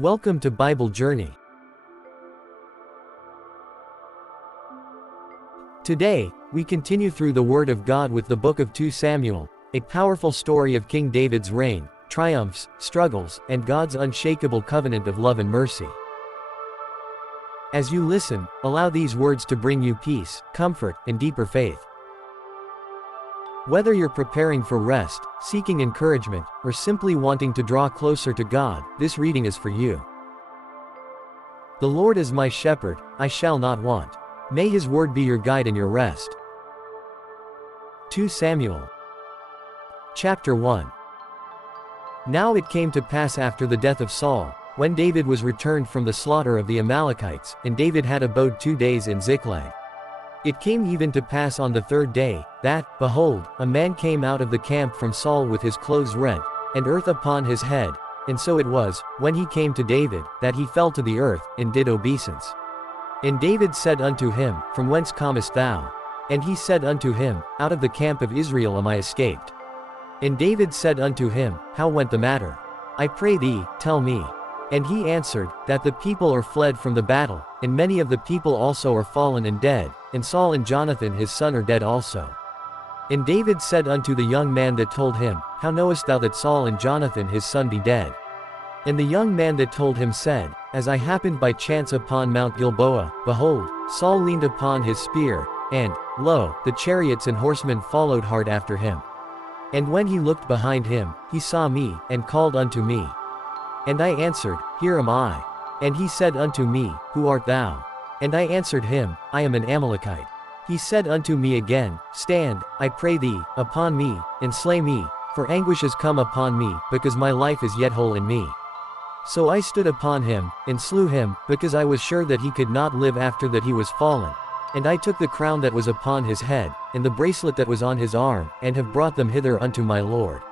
Welcome to Bible Journey. Today, we continue through the Word of God with the book of 2 Samuel, a powerful story of King David's reign, triumphs, struggles, and God's unshakable covenant of love and mercy. As you listen, allow these words to bring you peace, comfort, and deeper faith. Whether you're preparing for rest, seeking encouragement, or simply wanting to draw closer to God, this reading is for you. The Lord is my shepherd, I shall not want. May His word be your guide and your rest. 2 Samuel. Chapter 1. Now it came to pass after the death of Saul, when David was returned from the slaughter of the Amalekites, and David had abode 2 days in Ziklag. It came even to pass on the 3rd day, that, behold, a man came out of the camp from Saul with his clothes rent, and earth upon his head. And so it was, when he came to David, that he fell to the earth, and did obeisance. And David said unto him, From whence comest thou? And he said unto him, Out of the camp of Israel am I escaped. And David said unto him, How went the matter? I pray thee, tell me. And he answered, That the people are fled from the battle, and many of the people also are fallen and dead, and Saul and Jonathan his son are dead also. And David said unto the young man that told him, How knowest thou that Saul and Jonathan his son be dead? And the young man that told him said, As I happened by chance upon Mount Gilboa, behold, Saul leaned upon his spear, and, lo, the chariots and horsemen followed hard after him. And when he looked behind him, he saw me, and called unto me. And I answered, Here am I. And he said unto me, Who art thou? And I answered him, I am an Amalekite. He said unto me again, Stand, I pray thee, upon me, and slay me, for anguish is come upon me, because my life is yet whole in me. So I stood upon him, and slew him, because I was sure that he could not live after that he was fallen. And I took the crown that was upon his head, and the bracelet that was on his arm, and have brought them hither unto my Lord.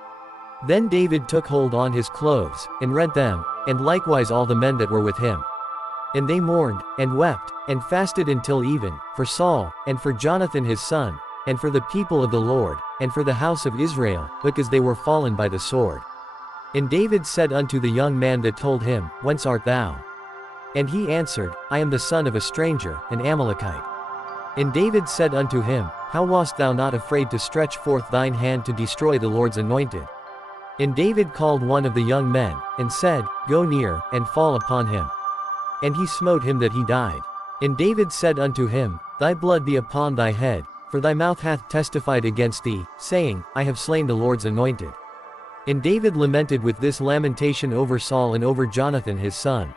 Then David took hold on his clothes, and rent them, and likewise all the men that were with him. And they mourned, and wept, and fasted until even, for Saul, and for Jonathan his son, and for the people of the Lord, and for the house of Israel, because they were fallen by the sword. And David said unto the young man that told him, Whence art thou? And he answered, I am the son of a stranger, an Amalekite. And David said unto him, How wast thou not afraid to stretch forth thine hand to destroy the Lord's anointed? And David called one of the young men, and said, Go near, and fall upon him. And he smote him that he died. And David said unto him, Thy blood be upon thy head, for thy mouth hath testified against thee, saying, I have slain the Lord's anointed. And David lamented with this lamentation over Saul and over Jonathan his son.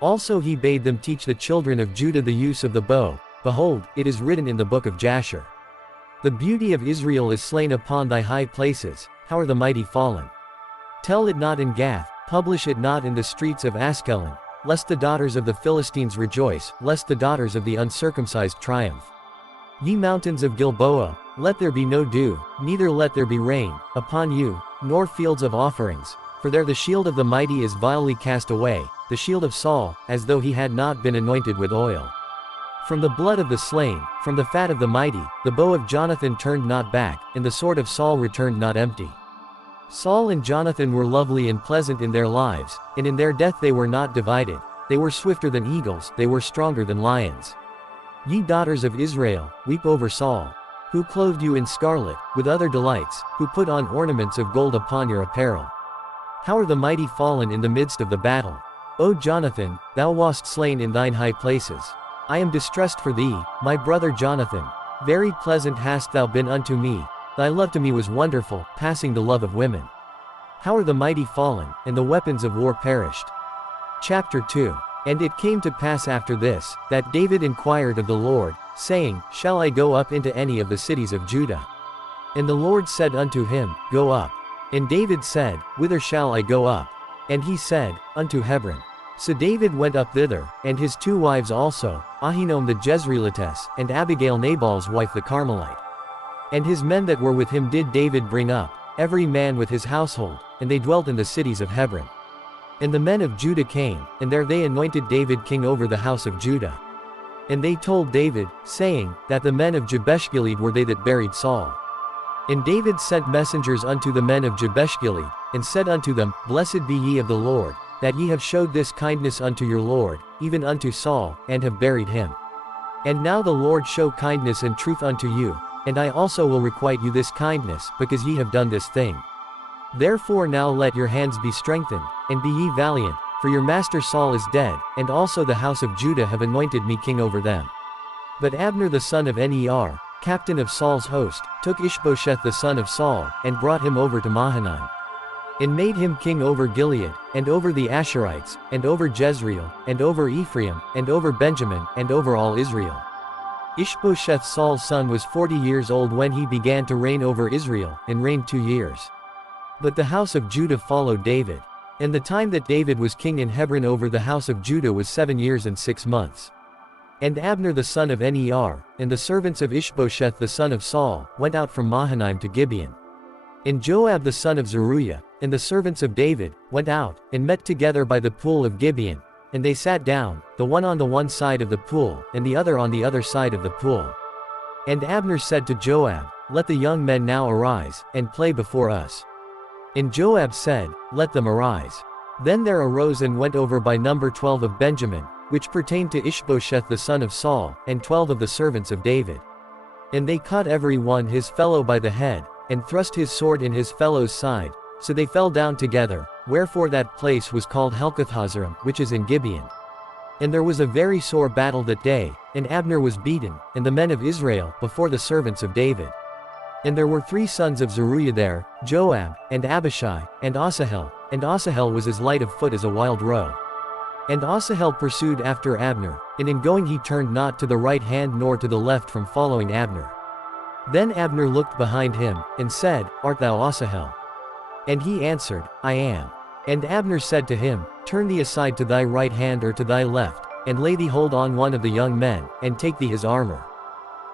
Also he bade them teach the children of Judah the use of the bow. Behold, it is written in the book of Jasher. The beauty of Israel is slain upon thy high places, how are the mighty fallen? Tell it not in Gath, publish it not in the streets of Askelon, lest the daughters of the Philistines rejoice, lest the daughters of the uncircumcised triumph. Ye mountains of Gilboa, let there be no dew, neither let there be rain, upon you, nor fields of offerings, for there the shield of the mighty is vilely cast away, the shield of Saul, as though he had not been anointed with oil. From the blood of the slain, from the fat of the mighty, the bow of Jonathan turned not back, and the sword of Saul returned not empty. Saul and Jonathan were lovely and pleasant in their lives, and in their death they were not divided. They were swifter than eagles, they were stronger than lions. Ye daughters of Israel, weep over Saul, who clothed you in scarlet, with other delights, who put on ornaments of gold upon your apparel. How are the mighty fallen in the midst of the battle? O Jonathan, thou wast slain in thine high places. I am distressed for thee, my brother Jonathan. Very pleasant hast thou been unto me. Thy love to me was wonderful, passing the love of women. How are the mighty fallen, and the weapons of war perished? Chapter 2. And it came to pass after this, that David inquired of the Lord, saying, Shall I go up into any of the cities of Judah? And the Lord said unto him, Go up. And David said, Whither shall I go up? And he said, Unto Hebron. So David went up thither, and his 2 wives also, Ahinoam the Jezreelitess, and Abigail Nabal's wife the Carmelite. And his men that were with him did David bring up, every man with his household, and they dwelt in the cities of Hebron. And the men of Judah came, and there they anointed David king over the house of Judah. And they told David, saying, that the men of Jabesh-Gilead were they that buried Saul. And David sent messengers unto the men of Jabesh-Gilead, and said unto them, Blessed be ye of the Lord, that ye have showed this kindness unto your lord, even unto Saul, and have buried him. And now the Lord show kindness and truth unto you, and I also will requite you this kindness, because ye have done this thing. Therefore now let your hands be strengthened, and be ye valiant, for your master Saul is dead, and also the house of Judah have anointed me king over them. But Abner the son of Ner, captain of Saul's host, took Ishbosheth the son of Saul, and brought him over to Mahanaim. And made him king over Gilead, and over the Asherites, and over Jezreel, and over Ephraim, and over Benjamin, and over all Israel. Ishbosheth Saul's son was 40 years old when he began to reign over Israel, and reigned 2 years. But the house of Judah followed David. And the time that David was king in Hebron over the house of Judah was 7 years and 6 months. And Abner the son of Ner, and the servants of Ishbosheth the son of Saul, went out from Mahanaim to Gibeon. And Joab the son of Zeruiah, and the servants of David, went out, and met together by the pool of Gibeon, and they sat down, the one on the one side of the pool, and the other on the other side of the pool. And Abner said to Joab, Let the young men now arise, and play before us. And Joab said, Let them arise. Then there arose and went over by number 12 of Benjamin, which pertained to Ishbosheth the son of Saul, and 12 of the servants of David. And they caught every one his fellow by the head, and thrust his sword in his fellow's side, so they fell down together, wherefore that place was called Helkathhazarim, which is in Gibeon. And there was a very sore battle that day, and Abner was beaten, and the men of Israel, before the servants of David. And there were 3 sons of Zeruiah there, Joab, and Abishai, and Asahel was as light of foot as a wild roe. And Asahel pursued after Abner, and in going he turned not to the right hand nor to the left from following Abner. Then Abner looked behind him, and said, Art thou Asahel? And he answered, I am. And Abner said to him, Turn thee aside to thy right hand or to thy left, and lay thee hold on one of the young men, and take thee his armor.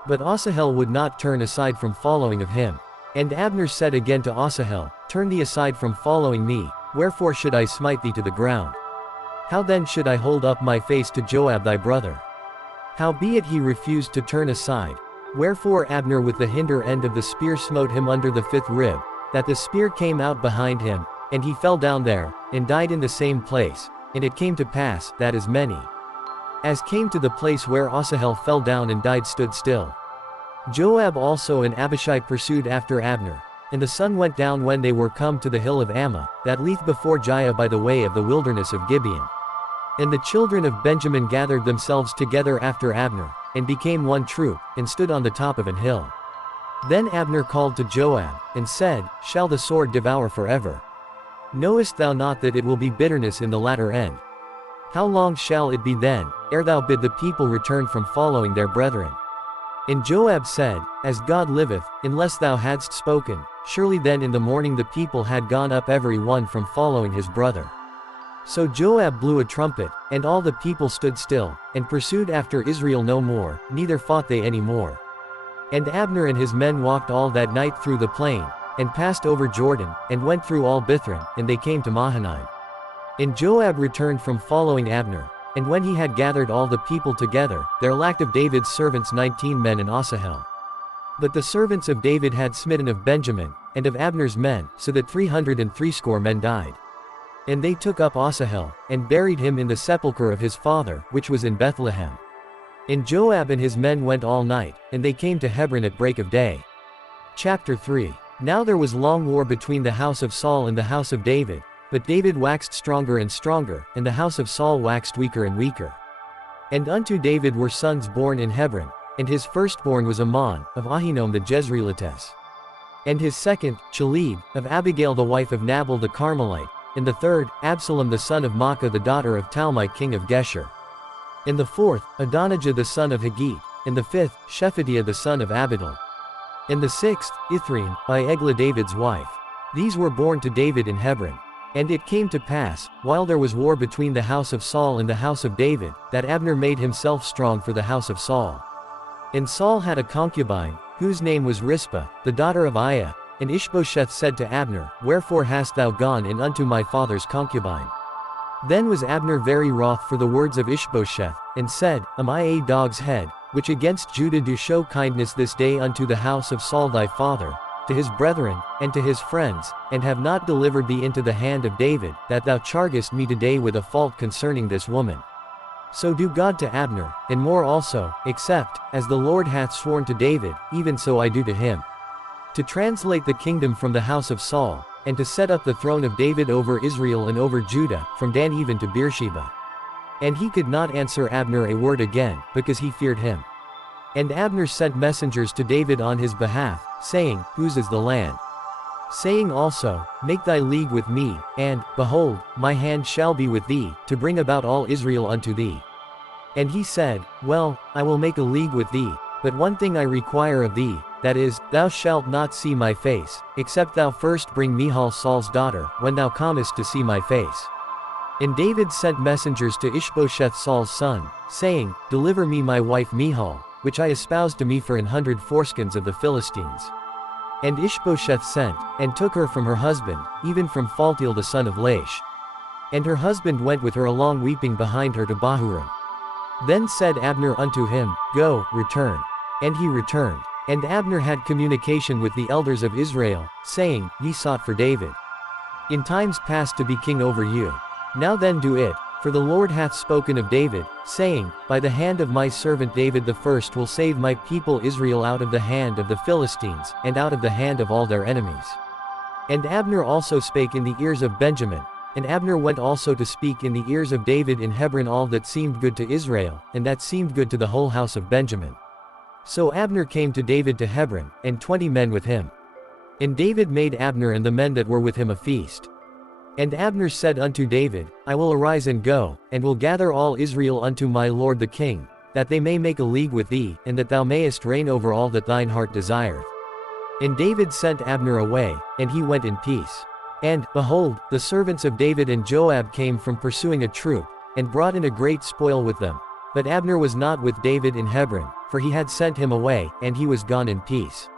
But Asahel would not turn aside from following of him. And Abner said again to Asahel, Turn thee aside from following me, wherefore should I smite thee to the ground? How then should I hold up my face to Joab thy brother? Howbeit he refused to turn aside. Wherefore Abner with the hinder end of the spear smote him under the 5th rib, that the spear came out behind him, and he fell down there, and died in the same place. And it came to pass, that as many as came to the place where Asahel fell down and died stood still. Joab also and Abishai pursued after Abner, and the sun went down when they were come to the hill of Ammah, that leath before Giah by the way of the wilderness of Gibeon. And the children of Benjamin gathered themselves together after Abner, and became one troop, and stood on the top of an hill. Then Abner called to Joab, and said, Shall the sword devour forever? Knowest thou not that it will be bitterness in the latter end? How long shall it be then, ere thou bid the people return from following their brethren? And Joab said, As God liveth, unless thou hadst spoken, surely then in the morning the people had gone up every one from following his brother. So Joab blew a trumpet, and all the people stood still, and pursued after Israel no more, neither fought they any more. And Abner and his men walked all that night through the plain, and passed over Jordan, and went through all Bithron, and they came to Mahanaim. And Joab returned from following Abner, and when he had gathered all the people together, there lacked of David's servants 19 men in Asahel. But the servants of David had smitten of Benjamin, and of Abner's men, so that 360 men died. And they took up Asahel, and buried him in the sepulchre of his father, which was in Bethlehem. And Joab and his men went all night, and they came to Hebron at break of day. Chapter 3. Now there was long war between the house of Saul and the house of David, but David waxed stronger and stronger, and the house of Saul waxed weaker and weaker. And unto David were sons born in Hebron, and his firstborn was Ammon, of Ahinoam the Jezreelitess. And his second, Chalib, of Abigail the wife of Nabal the Carmelite, and the third, Absalom the son of Maacah the daughter of Talmai king of Geshur. And the fourth, Adonijah the son of Haggith, and the fifth, Shephatiah the son of Abidal. And the sixth, Ithream, by Eglah David's wife. These were born to David in Hebron. And it came to pass, while there was war between the house of Saul and the house of David, that Abner made himself strong for the house of Saul. And Saul had a concubine, whose name was Rizpah, the daughter of Aiah, and Ishbosheth said to Abner, Wherefore hast thou gone in unto my father's concubine? Then was Abner very wroth for the words of Ishbosheth, and said, Am I a dog's head, which against Judah do show kindness this day unto the house of Saul thy father, to his brethren, and to his friends, and have not delivered thee into the hand of David, that thou chargest me today with a fault concerning this woman. So do God to Abner, and more also, except, as the Lord hath sworn to David, even so I do to him. To translate the kingdom from the house of Saul, and to set up the throne of David over Israel and over Judah, from Dan even to Beersheba. And he could not answer Abner a word again, because he feared him. And Abner sent messengers to David on his behalf, saying, Whose is the land? Saying also, Make thy league with me, and, behold, my hand shall be with thee, to bring about all Israel unto thee. And he said, Well, I will make a league with thee, but one thing I require of thee, that is, thou shalt not see my face, except thou first bring Michal Saul's daughter, when thou comest to see my face. And David sent messengers to Ishbosheth Saul's son, saying, Deliver me my wife Michal, which I espoused to me for 100 foreskins of the Philistines. And Ishbosheth sent, and took her from her husband, even from Phaltiel the son of Laish. And her husband went with her along weeping behind her to Bahurim. Then said Abner unto him, Go, return. And he returned. And Abner had communication with the elders of Israel, saying, Ye sought for David in times past to be king over you. Now then do it, for the Lord hath spoken of David, saying, By the hand of my servant David the first will save my people Israel out of the hand of the Philistines, and out of the hand of all their enemies. And Abner also spake in the ears of Benjamin, and Abner went also to speak in the ears of David in Hebron all that seemed good to Israel, and that seemed good to the whole house of Benjamin. So Abner came to David to Hebron, and 20 men with him. And David made Abner and the men that were with him a feast. And Abner said unto David, I will arise and go, and will gather all Israel unto my lord the king, that they may make a league with thee, and that thou mayest reign over all that thine heart desireth. And David sent Abner away, and he went in peace. And, behold, the servants of David and Joab came from pursuing a troop, and brought in a great spoil with them. But Abner was not with David in Hebron, for he had sent him away, and he was gone in peace.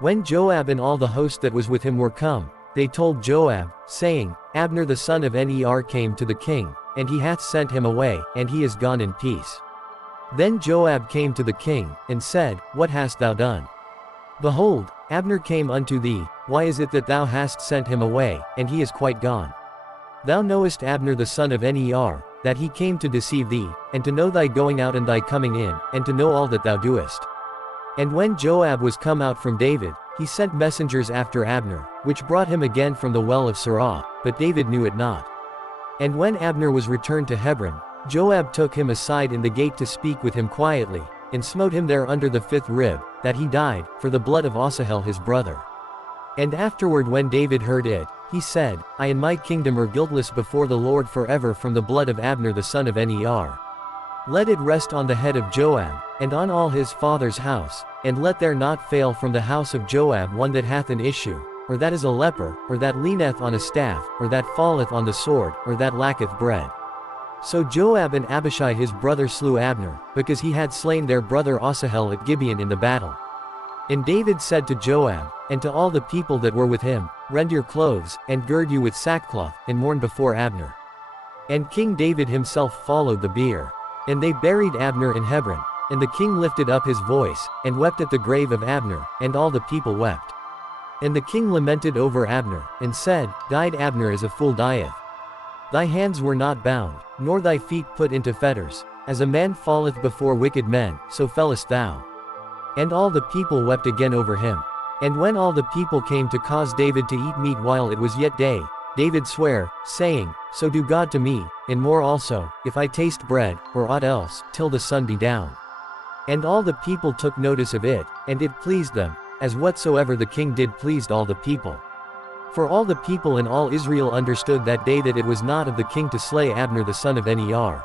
When Joab and all the host that was with him were come, they told Joab, saying, Abner the son of Ner came to the king, and he hath sent him away, and he is gone in peace. Then Joab came to the king, and said, What hast thou done? Behold, Abner came unto thee, why is it that thou hast sent him away, and he is quite gone? Thou knowest Abner the son of Ner, that he came to deceive thee, and to know thy going out and thy coming in, and to know all that thou doest. And when Joab was come out from David, he sent messengers after Abner, which brought him again from the well of Sirah, but David knew it not. And when Abner was returned to Hebron, Joab took him aside in the gate to speak with him quietly, and smote him there under the 5th rib, that he died, for the blood of Asahel his brother. And afterward when David heard it, he said, I and my kingdom are guiltless before the Lord forever from the blood of Abner the son of Ner. Let it rest on the head of Joab, and on all his father's house, and let there not fail from the house of Joab one that hath an issue, or that is a leper, or that leaneth on a staff, or that falleth on the sword, or that lacketh bread. So Joab and Abishai his brother slew Abner, because he had slain their brother Asahel at Gibeon in the battle. And David said to Joab, and to all the people that were with him, Rend your clothes, and gird you with sackcloth, and mourn before Abner. And King David himself followed the bier. And they buried Abner in Hebron. And the king lifted up his voice, and wept at the grave of Abner, and all the people wept. And the king lamented over Abner, and said, Died Abner as a fool dieth. Thy hands were not bound, nor thy feet put into fetters. As a man falleth before wicked men, so fellest thou. And all the people wept again over him. And when all the people came to cause David to eat meat while it was yet day, David sware, saying, So do God to me, and more also, if I taste bread, or aught else, till the sun be down. And all the people took notice of it, and it pleased them, as whatsoever the king did pleased all the people. For all the people and all Israel understood that day that it was not of the king to slay Abner the son of Ner.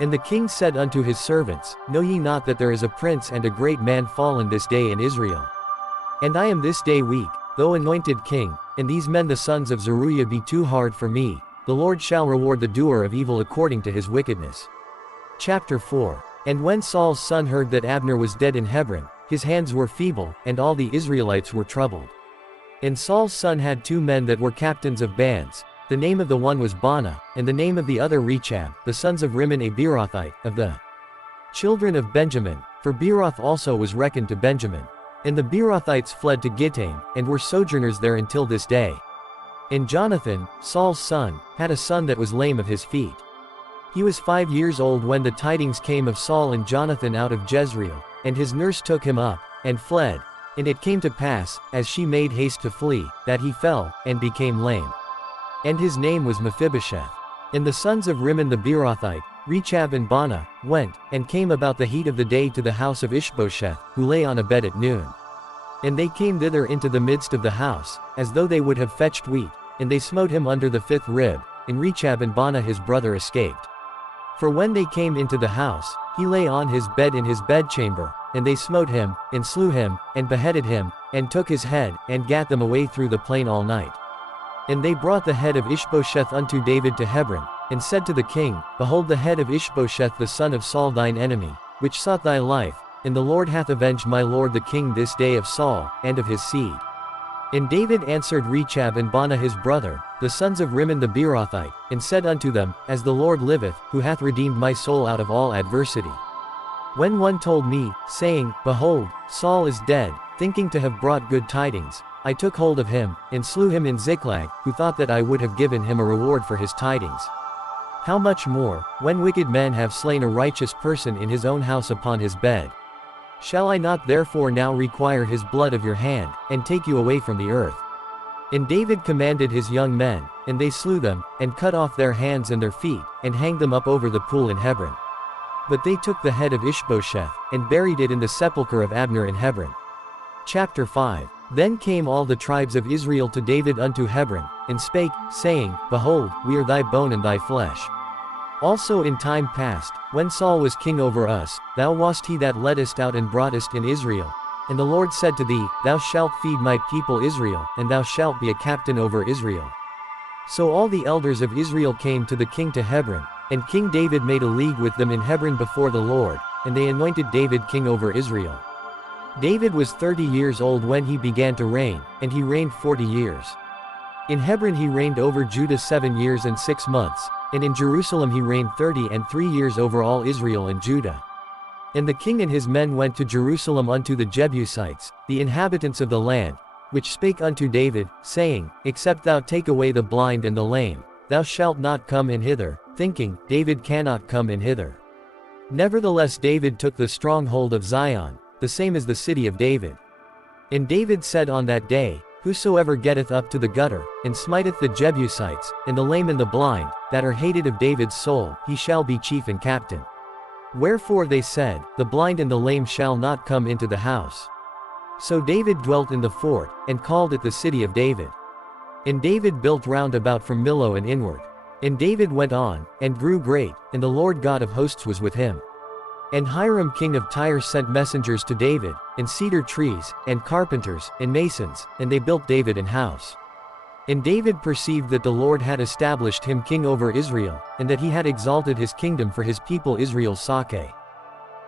And the king said unto his servants, Know ye not that there is a prince and a great man fallen this day in Israel? And I am this day weak, though anointed king, and these men the sons of Zeruiah be too hard for me. The Lord shall reward the doer of evil according to his wickedness. Chapter 4. And when Saul's son heard that Abner was dead in Hebron, his hands were feeble, and all the Israelites were troubled. And Saul's son had 2 men that were captains of bands. The name of the one was Baanah, and the name of the other Rechab, the sons of Rimmon a Beerothite, of the children of Benjamin, for Beeroth also was reckoned to Benjamin. And the Beerothites fled to Gittaim, and were sojourners there until this day. And Jonathan, Saul's son, had a son that was lame of his feet. He was 5 years old when the tidings came of Saul and Jonathan out of Jezreel, and his nurse took him up, and fled. And it came to pass, as she made haste to flee, that he fell, and became lame. And his name was Mephibosheth. And the sons of Rimmon the Beerothite, Rechab and Baanah, went, and came about the heat of the day to the house of Ishbosheth, who lay on a bed at noon. And they came thither into the midst of the house, as though they would have fetched wheat, and they smote him under the 5th rib, and Rechab and Baanah his brother escaped. For when they came into the house, he lay on his bed in his bedchamber, and they smote him, and slew him, and beheaded him, and took his head, and gat them away through the plain all night. And they brought the head of Ishbosheth unto David to Hebron, and said to the king, Behold the head of Ishbosheth the son of Saul thine enemy, which sought thy life, and the Lord hath avenged my lord the king this day of Saul, and of his seed. And David answered Rechab and Baanah his brother, the sons of Rimmon the Beerothite, and said unto them, As the Lord liveth, who hath redeemed my soul out of all adversity. When one told me, saying, Behold, Saul is dead, thinking to have brought good tidings, I took hold of him, and slew him in Ziklag, who thought that I would have given him a reward for his tidings. How much more, when wicked men have slain a righteous person in his own house upon his bed? Shall I not therefore now require his blood of your hand, and take you away from the earth? And David commanded his young men, and they slew them, and cut off their hands and their feet, and hanged them up over the pool in Hebron. But they took the head of Ishbosheth, and buried it in the sepulchre of Abner in Hebron. Chapter 5. Then came all the tribes of Israel to David unto Hebron, and spake, saying, Behold, we are thy bone and thy flesh. Also in time past, when Saul was king over us, thou wast he that leddest out and broughtest in Israel. And the Lord said to thee, Thou shalt feed my people Israel, and thou shalt be a captain over Israel. So all the elders of Israel came to the king to Hebron, and King David made a league with them in Hebron before the Lord, and they anointed David king over Israel. David was 30 years old when he began to reign, and he reigned 40 years. In Hebron he reigned over Judah 7 years and 6 months, and in Jerusalem he reigned 33 years over all Israel and Judah. And the king and his men went to Jerusalem unto the Jebusites, the inhabitants of the land, which spake unto David, saying, Except thou take away the blind and the lame, thou shalt not come in hither, thinking, David cannot come in hither. Nevertheless David took the stronghold of Zion, the same as the city of David. And David said on that day, Whosoever getteth up to the gutter, and smiteth the Jebusites, and the lame and the blind, that are hated of David's soul, he shall be chief and captain. Wherefore they said, The blind and the lame shall not come into the house. So David dwelt in the fort, and called it the city of David. And David built round about from Millo and inward. And David went on, and grew great, and the Lord God of hosts was with him. And Hiram king of Tyre sent messengers to David, and cedar trees, and carpenters, and masons, and they built David an house. And David perceived that the Lord had established him king over Israel, and that he had exalted his kingdom for his people Israel's sake.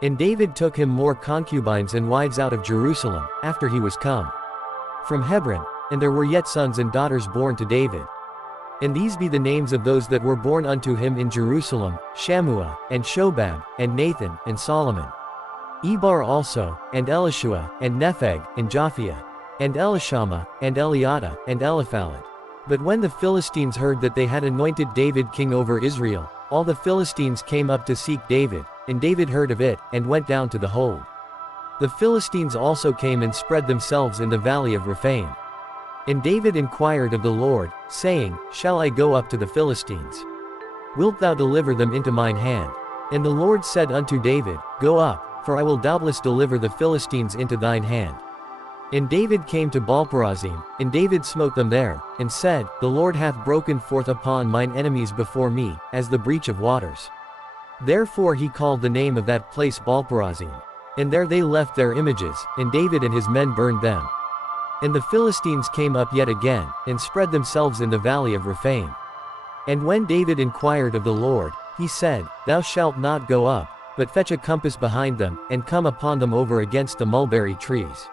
And David took him more concubines and wives out of Jerusalem, after he was come from Hebron, and there were yet sons and daughters born to David. And these be the names of those that were born unto him in Jerusalem, Shammua, and Shobab, and Nathan, and Solomon. Ebar also, and Elishua, and Nepheg, and Japhia, and Elishama, and Eliada, and Eliphalet. But when the Philistines heard that they had anointed David king over Israel, all the Philistines came up to seek David, and David heard of it, and went down to the hold. The Philistines also came and spread themselves in the valley of Rephaim. And David inquired of the Lord, saying, Shall I go up to the Philistines? Wilt thou deliver them into mine hand? And the Lord said unto David, Go up, for I will doubtless deliver the Philistines into thine hand. And David came to Baalperazim, and David smote them there, and said, The Lord hath broken forth upon mine enemies before me, as the breach of waters. Therefore he called the name of that place Baalperazim. And there they left their images, and David and his men burned them. And the Philistines came up yet again, and spread themselves in the valley of Rephaim. And when David inquired of the Lord, he said, Thou shalt not go up, but fetch a compass behind them, and come upon them over against the mulberry trees.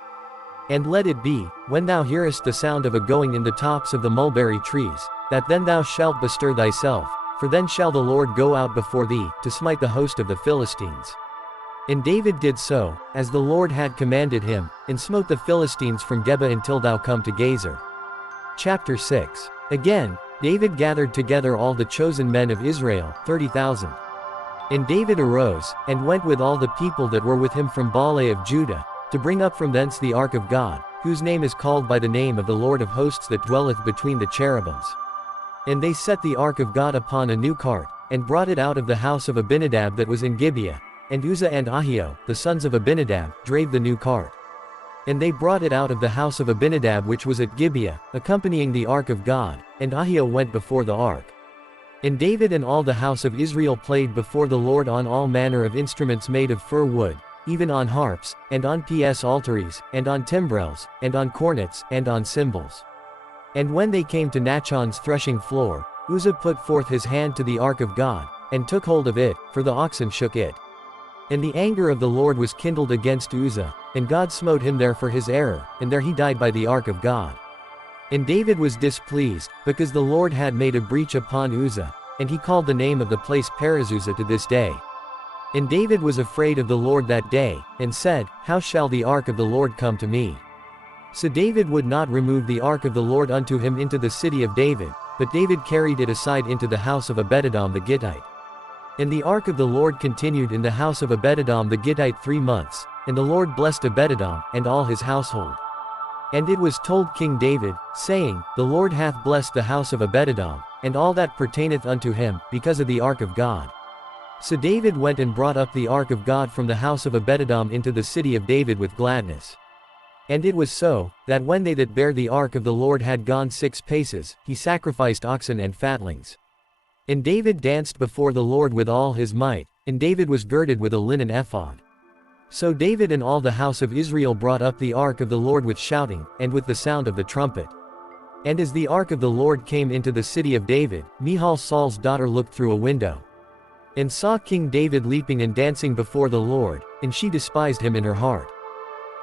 And let it be, when thou hearest the sound of a going in the tops of the mulberry trees, that then thou shalt bestir thyself, for then shall the Lord go out before thee, to smite the host of the Philistines. And David did so, as the Lord had commanded him, and smote the Philistines from Geba until thou come to Gazer. Chapter 6. Again, David gathered together all the chosen men of Israel, 30,000. And David arose, and went with all the people that were with him from Baalah of Judah, to bring up from thence the ark of God, whose name is called by the name of the Lord of hosts that dwelleth between the cherubims. And they set the ark of God upon a new cart, and brought it out of the house of Abinadab that was in Gibeah, and Uzzah and Ahio, the sons of Abinadab, drave the new cart. And they brought it out of the house of Abinadab which was at Gibeah, accompanying the ark of God, and Ahio went before the ark. And David and all the house of Israel played before the Lord on all manner of instruments made of fir wood, even on harps, and on psalteries, and on timbrels, and on cornets, and on cymbals. And when they came to Nachon's threshing floor, Uzzah put forth his hand to the ark of God, and took hold of it, for the oxen shook it. And the anger of the Lord was kindled against Uzzah, and God smote him there for his error, and there he died by the ark of God. And David was displeased, because the Lord had made a breach upon Uzzah, and he called the name of the place Perezuzzah to this day. And David was afraid of the Lord that day, and said, How shall the ark of the Lord come to me? So David would not remove the ark of the Lord unto him into the city of David, but David carried it aside into the house of Obededom the Gittite. And the ark of the Lord continued in the house of Obededom the Gittite 3 months, and the Lord blessed Obededom, and all his household. And it was told King David, saying, The Lord hath blessed the house of Obededom, and all that pertaineth unto him, because of the ark of God. So David went and brought up the ark of God from the house of Obededom into the city of David with gladness. And it was so, that when they that bare the ark of the Lord had gone 6 paces, he sacrificed oxen and fatlings. And David danced before the Lord with all his might, and David was girded with a linen ephod. So David and all the house of Israel brought up the ark of the Lord with shouting, and with the sound of the trumpet. And as the ark of the Lord came into the city of David, Michal Saul's daughter looked through a window, and saw King David leaping and dancing before the Lord, and she despised him in her heart.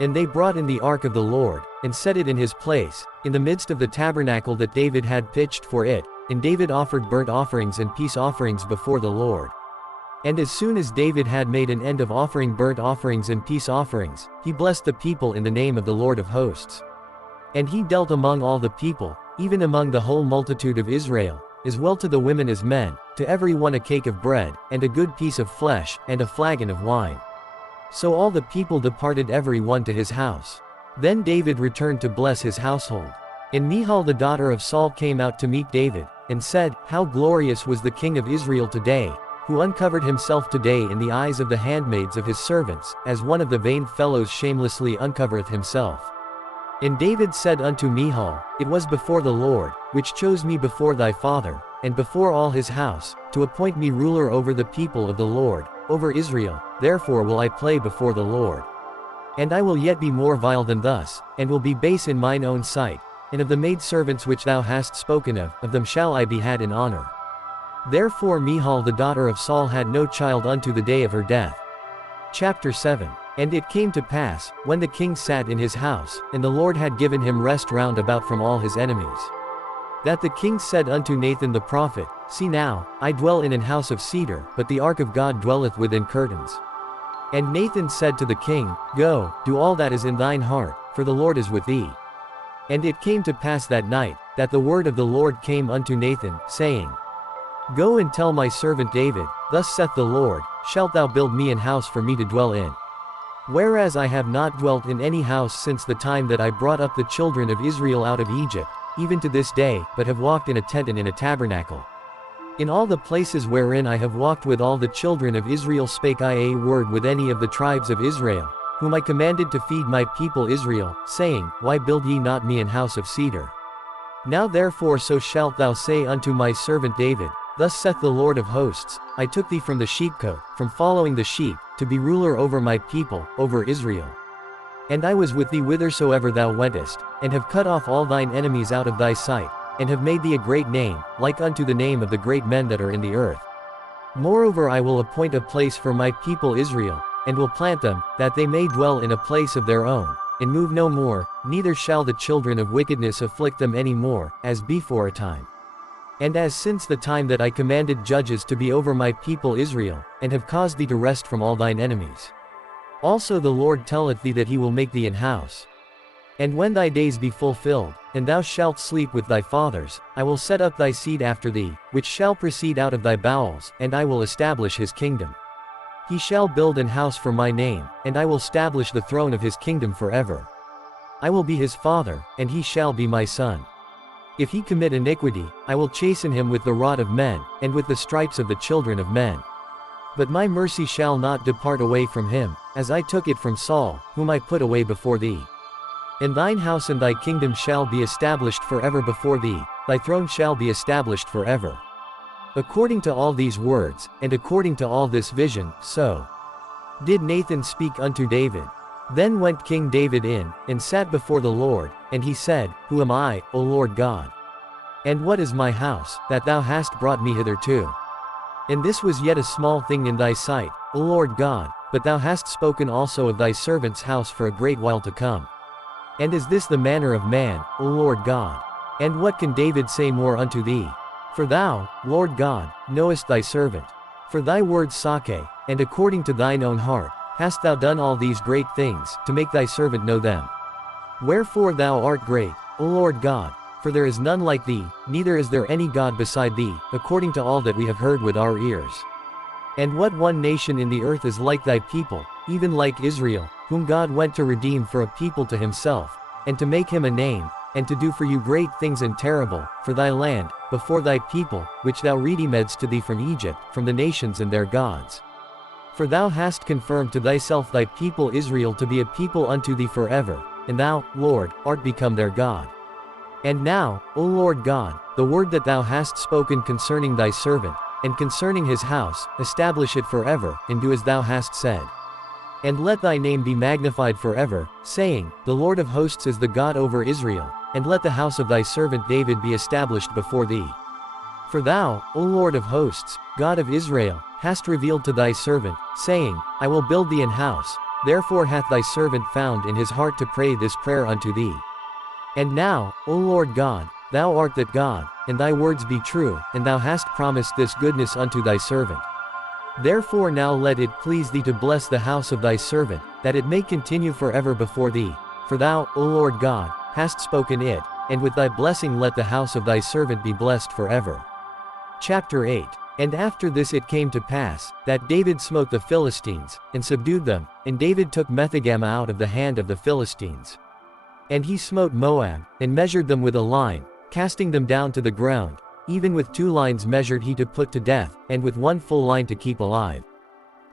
And they brought in the ark of the Lord, and set it in his place, in the midst of the tabernacle that David had pitched for it, and David offered burnt offerings and peace offerings before the Lord. And as soon as David had made an end of offering burnt offerings and peace offerings, he blessed the people in the name of the Lord of hosts. And he dealt among all the people, even among the whole multitude of Israel, as well to the women as men, to every one a cake of bread, and a good piece of flesh, and a flagon of wine. So all the people departed every one to his house. Then David returned to bless his household. And Michal the daughter of Saul came out to meet David, and said, How glorious was the king of Israel today, who uncovered himself today in the eyes of the handmaids of his servants, as one of the vain fellows shamelessly uncovereth himself. And David said unto Michal, It was before the Lord, which chose me before thy father, and before all his house, to appoint me ruler over the people of the Lord, over Israel, therefore will I play before the Lord. And I will yet be more vile than thus, and will be base in mine own sight, and of the maidservants which thou hast spoken of them shall I be had in honor. Therefore Michal the daughter of Saul had no child unto the day of her death. Chapter 7. And it came to pass, when the king sat in his house, and the Lord had given him rest round about from all his enemies, that the king said unto Nathan the prophet, See now, I dwell in an house of cedar, but the ark of God dwelleth within curtains. And Nathan said to the king, Go, do all that is in thine heart, for the Lord is with thee. And it came to pass that night, that the word of the Lord came unto Nathan, saying, Go and tell my servant David, Thus saith the Lord, Shalt thou build me an house for me to dwell in? Whereas I have not dwelt in any house since the time that I brought up the children of Israel out of Egypt, even to this day, but have walked in a tent and in a tabernacle. In all the places wherein I have walked with all the children of Israel spake I a word with any of the tribes of Israel, whom I commanded to feed my people Israel, saying, Why build ye not me an house of cedar? Now therefore so shalt thou say unto my servant David, Thus saith the Lord of hosts, I took thee from the sheepcote, from following the sheep, to be ruler over my people, over Israel. And I was with thee whithersoever thou wentest, and have cut off all thine enemies out of thy sight, and have made thee a great name, like unto the name of the great men that are in the earth. Moreover I will appoint a place for my people Israel, and will plant them, that they may dwell in a place of their own, and move no more, neither shall the children of wickedness afflict them any more, as before a time. And as since the time that I commanded judges to be over my people Israel, and have caused thee to rest from all thine enemies. Also the Lord telleth thee that he will make thee an house. And when thy days be fulfilled, and thou shalt sleep with thy fathers, I will set up thy seed after thee, which shall proceed out of thy bowels, and I will establish his kingdom. He shall build an house for my name, and I will establish the throne of his kingdom forever. I will be his father, and he shall be my son. If he commit iniquity, I will chasten him with the rod of men, and with the stripes of the children of men. But my mercy shall not depart away from him, as I took it from Saul, whom I put away before thee. And thine house and thy kingdom shall be established forever before thee, thy throne shall be established forever. According to all these words, and according to all this vision, so did Nathan speak unto David. Then went King David in, and sat before the Lord, and he said, Who am I, O Lord God? And what is my house, that thou hast brought me hitherto? And this was yet a small thing in thy sight, O Lord God, but thou hast spoken also of thy servant's house for a great while to come. And is this the manner of man, O Lord God? And what can David say more unto thee? For thou, Lord God, knowest thy servant. For thy word Sake, and according to thine own heart, hast thou done all these great things, to make thy servant know them. Wherefore thou art great, O Lord God, for there is none like thee, neither is there any God beside thee, according to all that we have heard with our ears. And what one nation in the earth is like thy people, even like Israel, whom God went to redeem for a people to himself, and to make him a name, and to do for you great things and terrible, for thy land, before thy people, which thou redeemedst to thee from Egypt, from the nations and their gods. For thou hast confirmed to thyself thy people Israel to be a people unto thee forever, and thou, Lord, art become their God. And now, O Lord God, the word that thou hast spoken concerning thy servant, and concerning his house, establish it forever, and do as thou hast said. And let thy name be magnified forever, saying, The Lord of hosts is the God over Israel, and let the house of thy servant David be established before thee. For thou, O Lord of hosts, God of Israel, hast revealed to thy servant, saying, I will build thee an house, therefore hath thy servant found in his heart to pray this prayer unto thee. And now, O Lord God, thou art that God, and thy words be true, and thou hast promised this goodness unto thy servant. Therefore now let it please thee to bless the house of thy servant, that it may continue forever before thee, for thou, O Lord God, hast spoken it, and with thy blessing let the house of thy servant be blessed forever. Chapter 8. And after this it came to pass, that David smote the Philistines, and subdued them, and David took Methegama out of the hand of the Philistines. And he smote Moab, and measured them with a line, casting them down to the ground, even with 2 lines measured he to put to death, and with 1 full line to keep alive.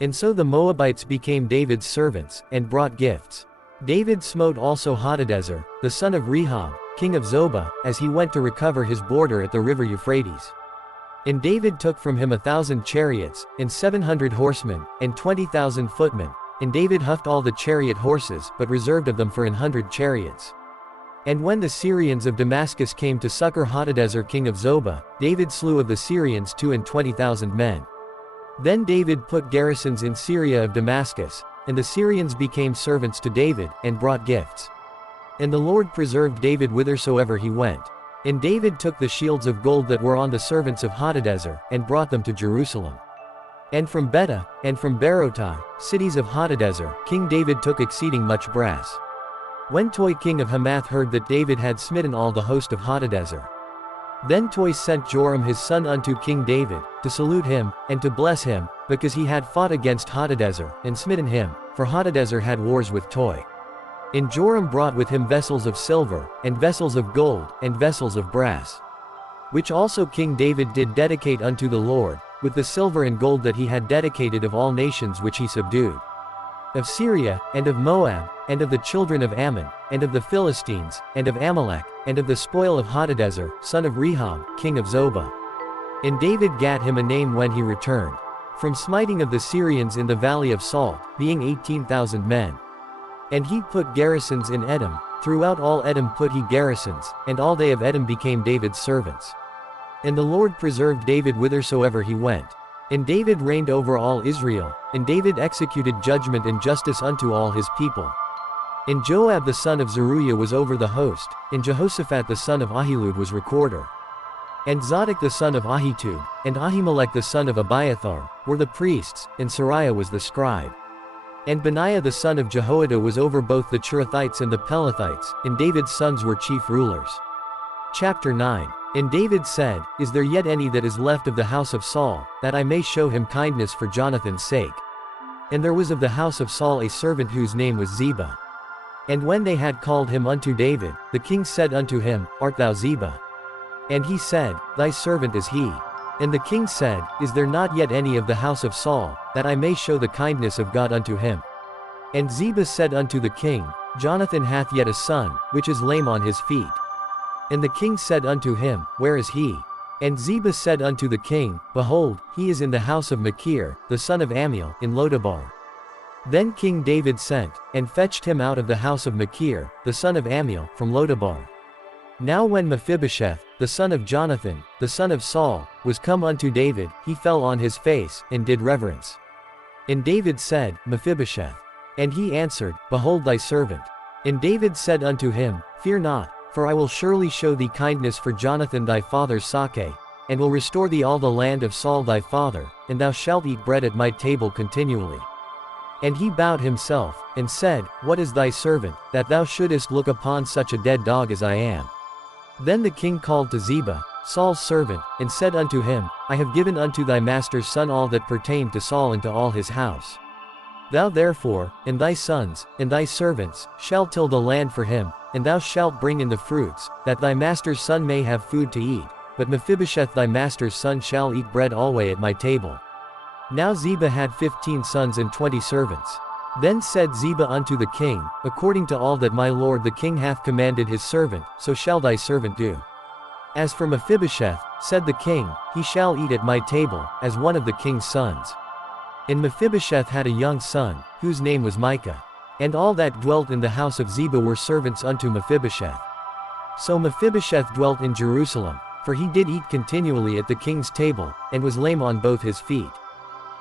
And so the Moabites became David's servants, and brought gifts. David smote also Hadadezer, the son of Rehob, king of Zobah, as he went to recover his border at the river Euphrates. And David took from him 1,000 chariots, and 700 horsemen, and 20,000 footmen, and David huffed all the chariot horses, but reserved of them for 100 chariots. And when the Syrians of Damascus came to succor Hadadezer king of Zobah, David slew of the Syrians 22,000 men. Then David put garrisons in Syria of Damascus, and the Syrians became servants to David, and brought gifts. And the Lord preserved David whithersoever he went. And David took the shields of gold that were on the servants of Hadadezer, and brought them to Jerusalem. And from Beta, and from Berotai, cities of Hadadezer, King David took exceeding much brass. When Toi king of Hamath heard that David had smitten all the host of Hadadezer, then Toi sent Joram his son unto King David, to salute him, and to bless him, because he had fought against Hadadezer, and smitten him, for Hadadezer had wars with Toi. And Joram brought with him vessels of silver, and vessels of gold, and vessels of brass, which also King David did dedicate unto the Lord, with the silver and gold that he had dedicated of all nations which he subdued, of Syria, and of Moab, and of the children of Ammon, and of the Philistines, and of Amalek, and of the spoil of Hadadezer, son of Rehob, king of Zobah. And David gat him a name when he returned from smiting of the Syrians in the valley of Salt, being 18,000 men. And he put garrisons in Edom, throughout all Edom put he garrisons, and all they of Edom became David's servants. And the Lord preserved David whithersoever he went. And David reigned over all Israel, and David executed judgment and justice unto all his people. And Joab the son of Zeruiah was over the host, and Jehoshaphat the son of Ahilud was recorder. And Zadok the son of Ahitub, and Ahimelech the son of Abiathar, were the priests, and Sariah was the scribe. And Benaiah the son of Jehoiada was over both the Cherethites and the Pelethites, and David's sons were chief rulers. Chapter 9. And David said, Is there yet any that is left of the house of Saul, that I may show him kindness for Jonathan's sake? And there was of the house of Saul a servant whose name was Ziba. And when they had called him unto David, the king said unto him, Art thou Ziba? And he said, Thy servant is he. And the king said, Is there not yet any of the house of Saul, that I may show the kindness of God unto him? And Ziba said unto the king, Jonathan hath yet a son, which is lame on his feet. And the king said unto him, Where is he? And Ziba said unto the king, Behold, he is in the house of Machir, the son of Ammiel, in Lodabar. Then King David sent, and fetched him out of the house of Machir, the son of Ammiel, from Lodabar. Now when Mephibosheth, the son of Jonathan, the son of Saul, was come unto David, he fell on his face, and did reverence. And David said, Mephibosheth. And he answered, Behold thy servant. And David said unto him, Fear not, for I will surely show thee kindness for Jonathan thy father's sake, and will restore thee all the land of Saul thy father, and thou shalt eat bread at my table continually. And he bowed himself, and said, What is thy servant, that thou shouldest look upon such a dead dog as I am? Then the king called to Ziba, Saul's servant, and said unto him, I have given unto thy master's son all that pertained to Saul and to all his house. Thou therefore, and thy sons, and thy servants, shalt till the land for him, and thou shalt bring in the fruits, that thy master's son may have food to eat, but Mephibosheth thy master's son shall eat bread alway at my table. Now Ziba had 15 sons and 20 servants. Then said Ziba unto the king, According to all that my lord the king hath commanded his servant, so shall thy servant do. As for Mephibosheth, said the king, he shall eat at my table, as one of the king's sons. And Mephibosheth had a young son, whose name was Micah. And all that dwelt in the house of Ziba were servants unto Mephibosheth. So Mephibosheth dwelt in Jerusalem, for he did eat continually at the king's table, and was lame on both his feet.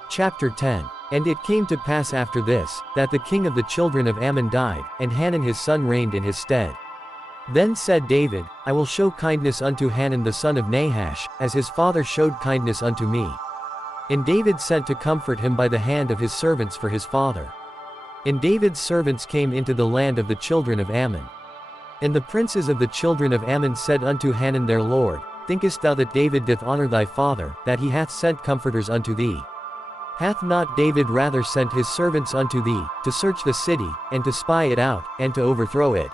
Chapter 10. And it came to pass after this, that the king of the children of Ammon died, and Hanun his son reigned in his stead. Then said David, I will show kindness unto Hanun the son of Nahash, as his father showed kindness unto me. And David sent to comfort him by the hand of his servants for his father. And David's servants came into the land of the children of Ammon. And the princes of the children of Ammon said unto Hanun their lord, Thinkest thou that David doth honor thy father, that he hath sent comforters unto thee? Hath not David rather sent his servants unto thee, to search the city, and to spy it out, and to overthrow it?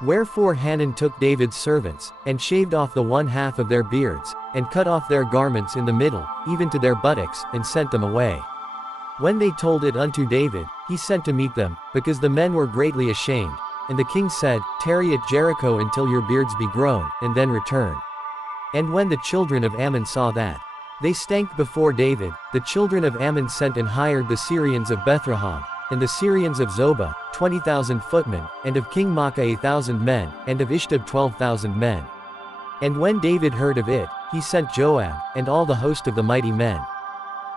Wherefore Hanun took David's servants, and shaved off the one half of their beards, and cut off their garments in the middle, even to their buttocks, and sent them away. When they told it unto David, he sent to meet them, because the men were greatly ashamed. And the king said, Tarry at Jericho until your beards be grown, and then return. And when the children of Ammon saw that they stank before David, the children of Ammon sent and hired the Syrians of Bethrehob, and the Syrians of Zobah, 20,000 footmen, and of King Maacah 1,000 men, and of Ishtab 12,000 men. And when David heard of it, he sent Joab, and all the host of the mighty men.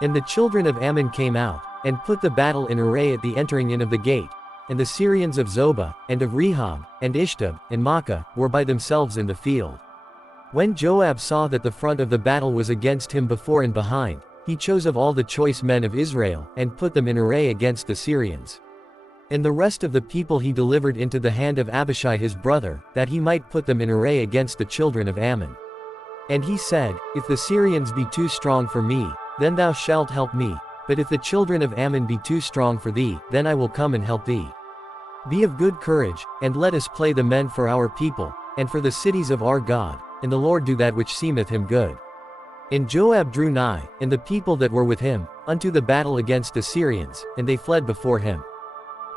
And the children of Ammon came out, and put the battle in array at the entering in of the gate, and the Syrians of Zobah, and of Rehob, and Ishtab, and Maacah, were by themselves in the field. When Joab saw that the front of the battle was against him before and behind, he chose of all the choice men of Israel, and put them in array against the Syrians. And the rest of the people he delivered into the hand of Abishai his brother, that he might put them in array against the children of Ammon. And he said, If the Syrians be too strong for me, then thou shalt help me, but if the children of Ammon be too strong for thee, then I will come and help thee. Be of good courage, and let us play the men for our people, and for the cities of our God, and the Lord do that which seemeth him good. And Joab drew nigh, and the people that were with him, unto the battle against the Syrians, and they fled before him.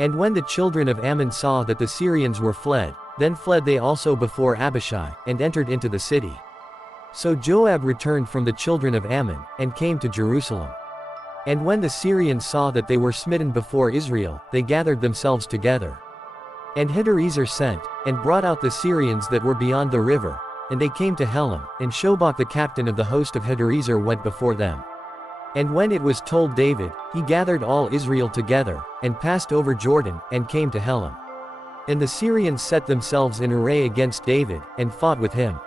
And when the children of Ammon saw that the Syrians were fled, then fled they also before Abishai, and entered into the city. So Joab returned from the children of Ammon, and came to Jerusalem. And when the Syrians saw that they were smitten before Israel, they gathered themselves together. And Hadarezer sent, and brought out the Syrians that were beyond the river, and they came to Helam, and Shobach the captain of the host of Hadarezer went before them. And when it was told David, he gathered all Israel together, and passed over Jordan, and came to Helam. And the Syrians set themselves in array against David, and fought with him.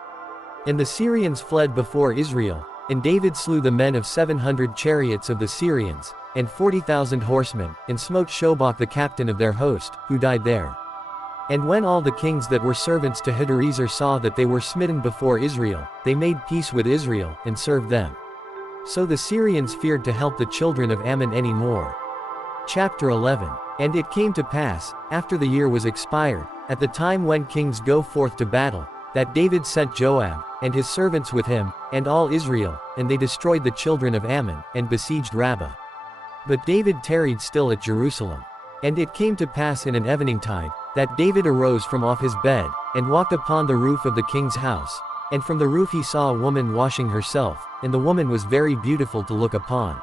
And the Syrians fled before Israel, and David slew the men of 700 chariots of the Syrians, and 40,000 horsemen, and smote Shobach the captain of their host, who died there. And when all the kings that were servants to Hadarezer saw that they were smitten before Israel, they made peace with Israel, and served them. So the Syrians feared to help the children of Ammon any more. Chapter 11. And it came to pass, after the year was expired, at the time when kings go forth to battle, that David sent Joab, and his servants with him, and all Israel, and they destroyed the children of Ammon, and besieged Rabbah. But David tarried still at Jerusalem. And it came to pass in an eventide, that David arose from off his bed, and walked upon the roof of the king's house, and from the roof he saw a woman washing herself, and the woman was very beautiful to look upon.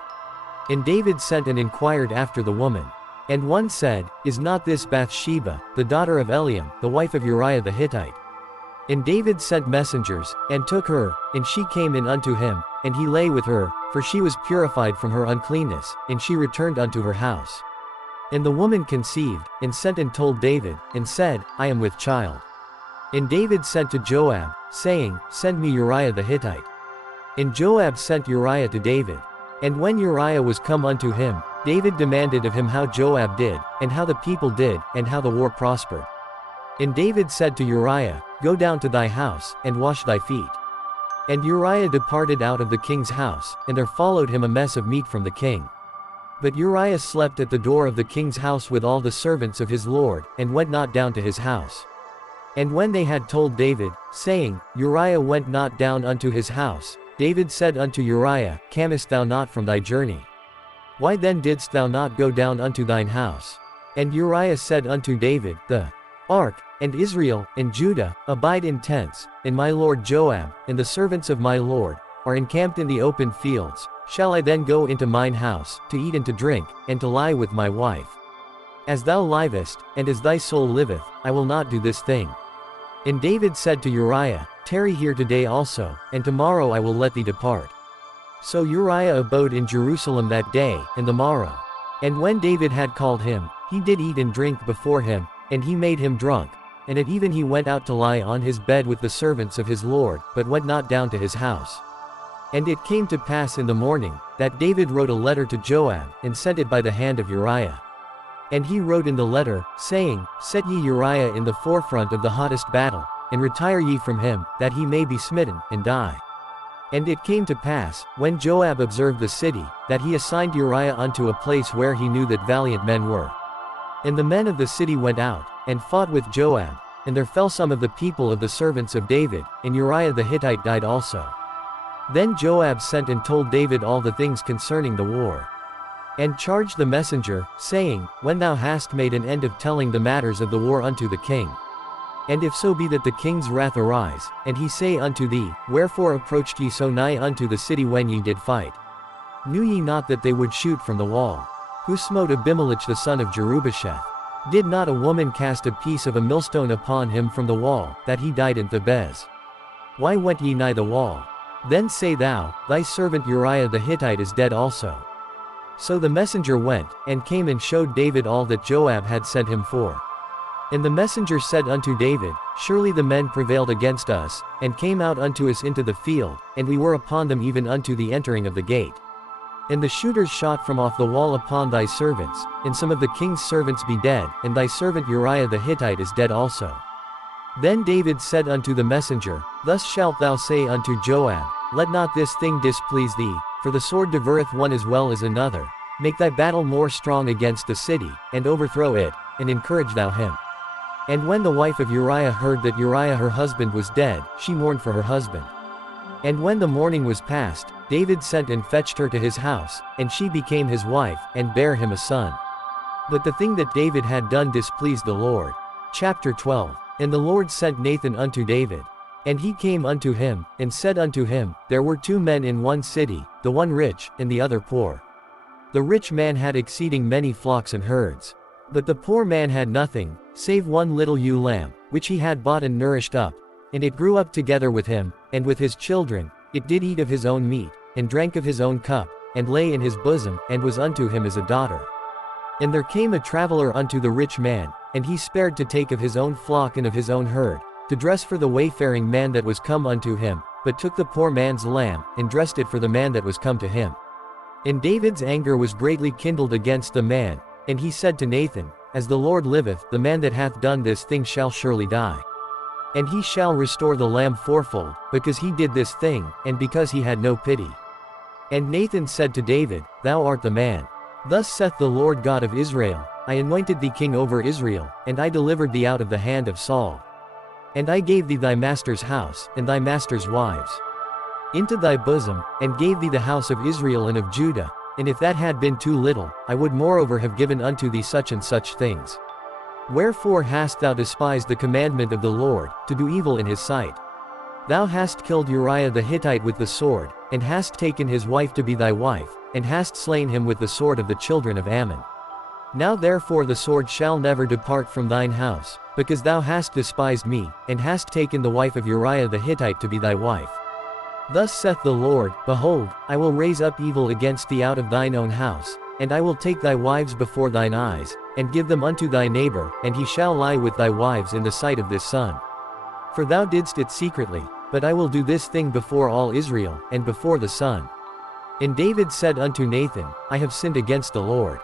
And David sent and inquired after the woman. And one said, Is not this Bathsheba, the daughter of Eliam, the wife of Uriah the Hittite? And David sent messengers, and took her, and she came in unto him, and he lay with her, for she was purified from her uncleanness, and she returned unto her house. And the woman conceived, and sent and told David, and said, I am with child. And David sent to Joab, saying, Send me Uriah the Hittite. And Joab sent Uriah to David. And when Uriah was come unto him, David demanded of him how Joab did, and how the people did, and how the war prospered. And David said to Uriah, Go down to thy house, and wash thy feet. And Uriah departed out of the king's house, and there followed him a mess of meat from the king. But Uriah slept at the door of the king's house with all the servants of his lord, and went not down to his house. And when they had told David, saying, Uriah went not down unto his house, David said unto Uriah, Camest thou not from thy journey? Why then didst thou not go down unto thine house? And Uriah said unto David, The ark, and Israel, and Judah, abide in tents, and my lord Joab, and the servants of my lord, are encamped in the open fields. Shall I then go into mine house, to eat and to drink, and to lie with my wife? As thou livest, and as thy soul liveth, I will not do this thing. And David said to Uriah, Tarry here today also, and tomorrow I will let thee depart. So Uriah abode in Jerusalem that day, and the morrow. And when David had called him, he did eat and drink before him, and he made him drunk. And at even he went out to lie on his bed with the servants of his lord, but went not down to his house. And it came to pass in the morning, that David wrote a letter to Joab, and sent it by the hand of Uriah. And he wrote in the letter, saying, Set ye Uriah in the forefront of the hottest battle, and retire ye from him, that he may be smitten, and die. And it came to pass, when Joab observed the city, that he assigned Uriah unto a place where he knew that valiant men were. And the men of the city went out, and fought with Joab, and there fell some of the people of the servants of David, and Uriah the Hittite died also. Then Joab sent and told David all the things concerning the war. And charged the messenger, saying, When thou hast made an end of telling the matters of the war unto the king. And if so be that the king's wrath arise, and he say unto thee, Wherefore approached ye so nigh unto the city when ye did fight? Knew ye not that they would shoot from the wall? Who smote Abimelech the son of Jerubbesheth? Did not a woman cast a piece of a millstone upon him from the wall, that he died in Thebez? Why went ye nigh the wall? Then say thou, Thy servant Uriah the Hittite is dead also. So the messenger went, and came and showed David all that Joab had sent him for. And the messenger said unto David, Surely the men prevailed against us, and came out unto us into the field, and we were upon them even unto the entering of the gate. And the shooters shot from off the wall upon thy servants, and some of the king's servants be dead, and thy servant Uriah the Hittite is dead also. Then David said unto the messenger, Thus shalt thou say unto Joab, Let not this thing displease thee, for the sword devoureth one as well as another. Make thy battle more strong against the city, and overthrow it, and encourage thou him. And when the wife of Uriah heard that Uriah her husband was dead, she mourned for her husband. And when the mourning was past, David sent and fetched her to his house, and she became his wife, and bare him a son. But the thing that David had done displeased the Lord. Chapter 12. And the Lord sent Nathan unto David. And he came unto him, and said unto him, There were 2 men in one city, the one rich, and the other poor. The rich man had exceeding many flocks and herds. But the poor man had nothing, save one little ewe lamb, which he had bought and nourished up. And it grew up together with him, and with his children. It did eat of his own meat, and drank of his own cup, and lay in his bosom, and was unto him as a daughter. And there came a traveler unto the rich man, and he spared to take of his own flock and of his own herd, to dress for the wayfaring man that was come unto him, but took the poor man's lamb, and dressed it for the man that was come to him. And David's anger was greatly kindled against the man, and he said to Nathan, As the Lord liveth, the man that hath done this thing shall surely die. And he shall restore the lamb fourfold, because he did this thing, and because he had no pity. And Nathan said to David, Thou art the man. Thus saith the Lord God of Israel, I anointed thee king over Israel, and I delivered thee out of the hand of Saul. And I gave thee thy master's house, and thy master's wives, into thy bosom, and gave thee the house of Israel and of Judah, and if that had been too little, I would moreover have given unto thee such and such things. Wherefore hast thou despised the commandment of the Lord, to do evil in his sight? Thou hast killed Uriah the Hittite with the sword, and hast taken his wife to be thy wife, and hast slain him with the sword of the children of Ammon. Now therefore the sword shall never depart from thine house, because thou hast despised me, and hast taken the wife of Uriah the Hittite to be thy wife. Thus saith the Lord, Behold, I will raise up evil against thee out of thine own house, and I will take thy wives before thine eyes, and give them unto thy neighbor, and he shall lie with thy wives in the sight of this sun. For thou didst it secretly, but I will do this thing before all Israel, and before the sun. And David said unto Nathan, I have sinned against the Lord.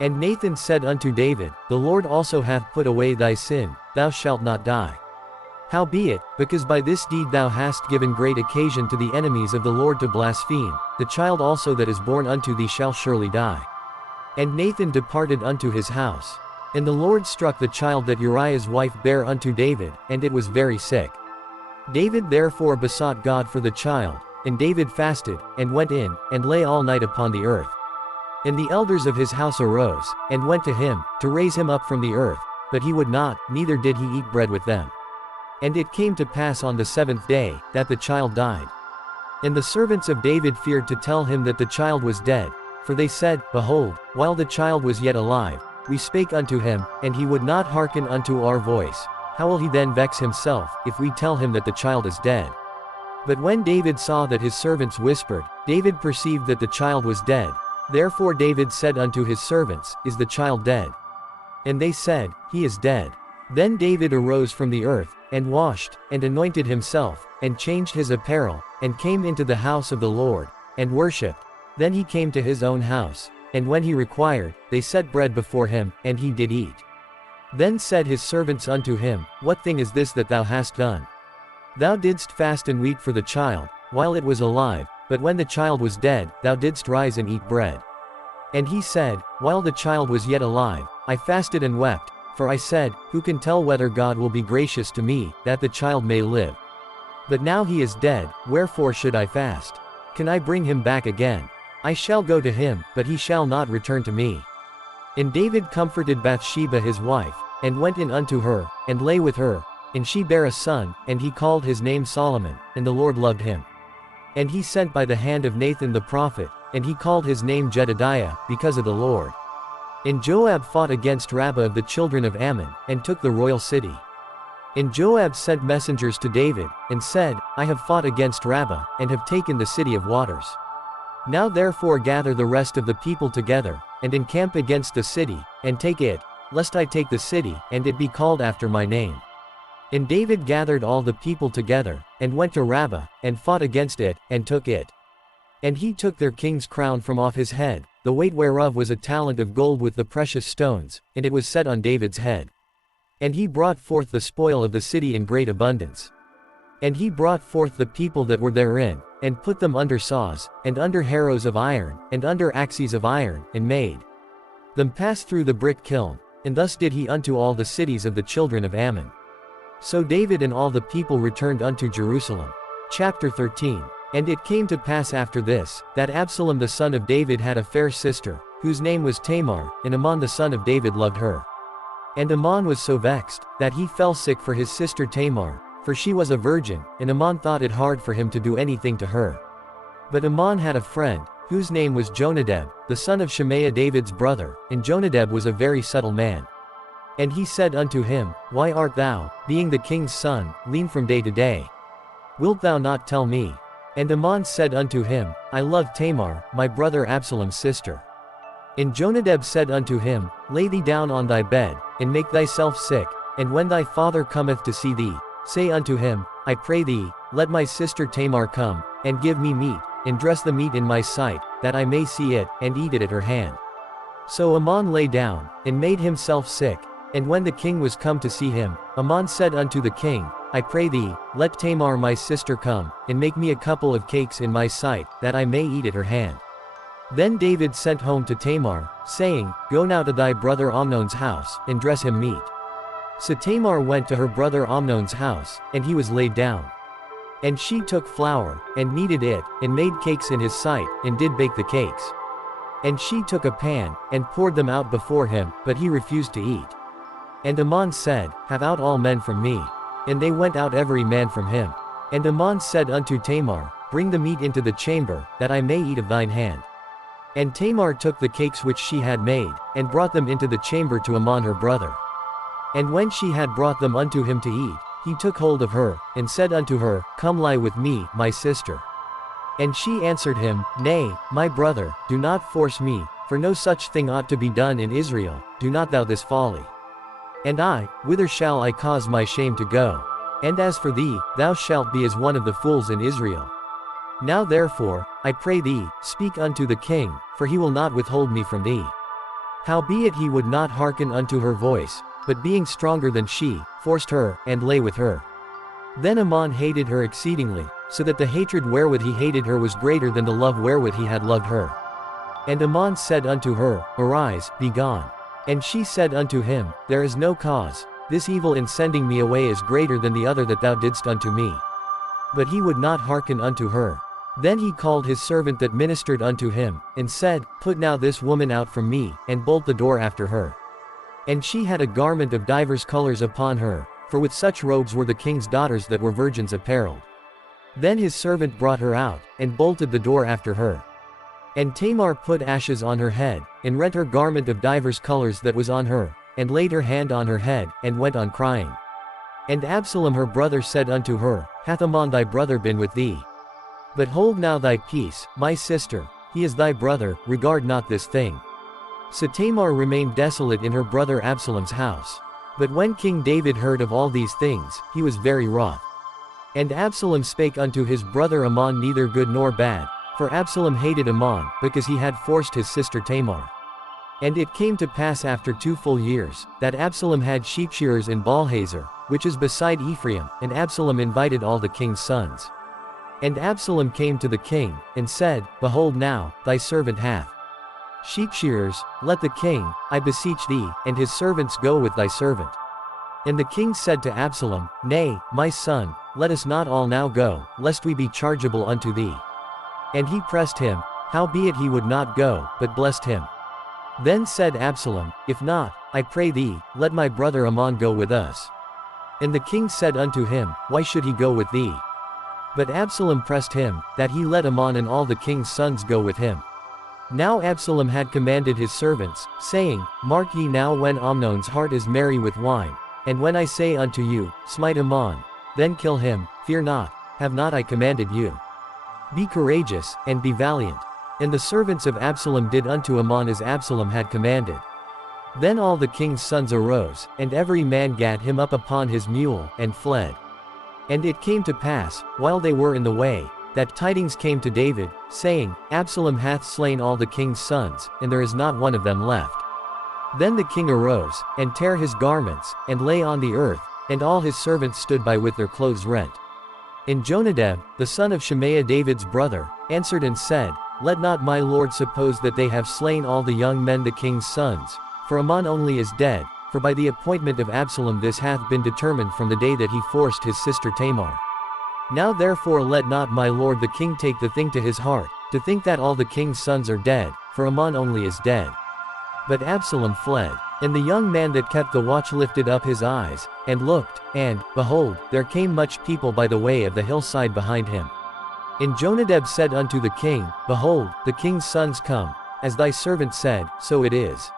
And Nathan said unto David, The Lord also hath put away thy sin, thou shalt not die. Howbeit, because by this deed thou hast given great occasion to the enemies of the Lord to blaspheme, the child also that is born unto thee shall surely die. And Nathan departed unto his house. And the Lord struck the child that Uriah's wife bare unto David, and it was very sick. David therefore besought God for the child, and David fasted, and went in, and lay all night upon the earth. And the elders of his house arose, and went to him, to raise him up from the earth, but he would not, neither did he eat bread with them. And it came to pass on the 7th day, that the child died. And the servants of David feared to tell him that the child was dead, for they said, Behold, while the child was yet alive, we spake unto him, and he would not hearken unto our voice. How will he then vex himself, if we tell him that the child is dead? But when David saw that his servants whispered, David perceived that the child was dead. Therefore David said unto his servants, Is the child dead? And they said, He is dead. Then David arose from the earth, and washed, and anointed himself, and changed his apparel, and came into the house of the Lord, and worshipped. Then he came to his own house, and when he required, they set bread before him, and he did eat. Then said his servants unto him, What thing is this that thou hast done? Thou didst fast and weep for the child, while it was alive, but when the child was dead, thou didst rise and eat bread. And he said, While the child was yet alive, I fasted and wept, for I said, Who can tell whether God will be gracious to me, that the child may live? But now he is dead, wherefore should I fast? Can I bring him back again? I shall go to him, but he shall not return to me. And David comforted Bathsheba his wife, and went in unto her, and lay with her, and she bare a son, and he called his name Solomon, and the Lord loved him. And he sent by the hand of Nathan the prophet, and he called his name Jedediah, because of the Lord. And Joab fought against Rabbah of the children of Ammon, and took the royal city. And Joab sent messengers to David, and said, I have fought against Rabbah, and have taken the city of waters. Now therefore gather the rest of the people together, and encamp against the city, and take it, lest I take the city, and it be called after my name. And David gathered all the people together, and went to Rabbah, and fought against it, and took it. And he took their king's crown from off his head, the weight whereof was a talent of gold with the precious stones, and it was set on David's head. And he brought forth the spoil of the city in great abundance. And he brought forth the people that were therein, and put them under saws, and under harrows of iron, and under axes of iron, and made them pass through the brick kiln, and thus did he unto all the cities of the children of Ammon. So David and all the people returned unto Jerusalem. Chapter 13. And it came to pass after this, that Absalom the son of David had a fair sister, whose name was Tamar, and Amnon the son of David loved her. And Amnon was so vexed, that he fell sick for his sister Tamar, for she was a virgin, and Amnon thought it hard for him to do anything to her. But Amnon had a friend, whose name was Jonadab, the son of Shemaiah David's brother, and Jonadab was a very subtle man. And he said unto him, Why art thou, being the king's son, lean from day to day? Wilt thou not tell me? And Amnon said unto him, I love Tamar, my brother Absalom's sister. And Jonadab said unto him, Lay thee down on thy bed, and make thyself sick, and when thy father cometh to see thee, say unto him, I pray thee, let my sister Tamar come, and give me meat, and dress the meat in my sight, that I may see it, and eat it at her hand. So Ammon lay down, and made himself sick. And when the king was come to see him, Ammon said unto the king, I pray thee, let Tamar my sister come, and make me a couple of cakes in my sight, that I may eat at her hand. Then David sent home to Tamar, saying, Go now to thy brother Amnon's house, and dress him meat. So Tamar went to her brother Amnon's house, and he was laid down. And she took flour, and kneaded it, and made cakes in his sight, and did bake the cakes. And she took a pan, and poured them out before him, but he refused to eat. And Ammon said, Have out all men from me. And they went out every man from him. And Ammon said unto Tamar, Bring the meat into the chamber, that I may eat of thine hand. And Tamar took the cakes which she had made, and brought them into the chamber to Ammon her brother. And when she had brought them unto him to eat, he took hold of her, and said unto her, Come lie with me, my sister. And she answered him, Nay, my brother, do not force me, for no such thing ought to be done in Israel, do not thou this folly. And I, whither shall I cause my shame to go? And as for thee, thou shalt be as one of the fools in Israel. Now therefore, I pray thee, speak unto the king, for he will not withhold me from thee. Howbeit he would not hearken unto her voice, but being stronger than she, forced her, and lay with her. Then Ammon hated her exceedingly, so that the hatred wherewith he hated her was greater than the love wherewith he had loved her. And Ammon said unto her, Arise, be gone. And she said unto him, There is no cause, this evil in sending me away is greater than the other that thou didst unto me. But he would not hearken unto her. Then he called his servant that ministered unto him, and said, Put now this woman out from me, and bolt the door after her. And she had a garment of divers colors upon her, for with such robes were the king's daughters that were virgins apparelled. Then his servant brought her out, and bolted the door after her. And Tamar put ashes on her head, and rent her garment of divers colors that was on her, and laid her hand on her head, and went on crying. And Absalom her brother said unto her, Hath Ammon thy brother been with thee? But hold now thy peace, my sister, he is thy brother, regard not this thing. So Tamar remained desolate in her brother Absalom's house. But when King David heard of all these things, he was very wroth. And Absalom spake unto his brother Ammon neither good nor bad, for Absalom hated Ammon, because he had forced his sister Tamar. And it came to pass after 2 full years, that Absalom had sheepshearers in Baalhazer, which is beside Ephraim, and Absalom invited all the king's sons. And Absalom came to the king, and said, Behold now, thy servant hath sheepshearers, let the king, I beseech thee, and his servants go with thy servant. And the king said to Absalom, Nay, my son, let us not all now go, lest we be chargeable unto thee. And he pressed him, howbeit he would not go, but blessed him. Then said Absalom, If not, I pray thee, let my brother Ammon go with us. And the king said unto him, Why should he go with thee? But Absalom pressed him, that he let Ammon and all the king's sons go with him. Now Absalom had commanded his servants, saying, Mark ye now when Amnon's heart is merry with wine, and when I say unto you, Smite Ammon, then kill him, fear not, have not I commanded you? Be courageous, and be valiant. And the servants of Absalom did unto Ammon as Absalom had commanded. Then all the king's sons arose, and every man gat him up upon his mule, and fled. And it came to pass, while they were in the way, that tidings came to David, saying, Absalom hath slain all the king's sons, and there is not one of them left. Then the king arose, and tare his garments, and lay on the earth, and all his servants stood by with their clothes rent. And Jonadab, the son of Shemaiah David's brother, answered and said, Let not my lord suppose that they have slain all the young men the king's sons, for Ammon only is dead, for by the appointment of Absalom this hath been determined from the day that he forced his sister Tamar. Now therefore let not my lord the king take the thing to his heart, to think that all the king's sons are dead, for Ammon only is dead. But Absalom fled. And the young man that kept the watch lifted up his eyes, and looked, and, behold, there came much people by the way of the hillside behind him. And Jonadab said unto the king, Behold, the king's sons come, as thy servant said, so it is.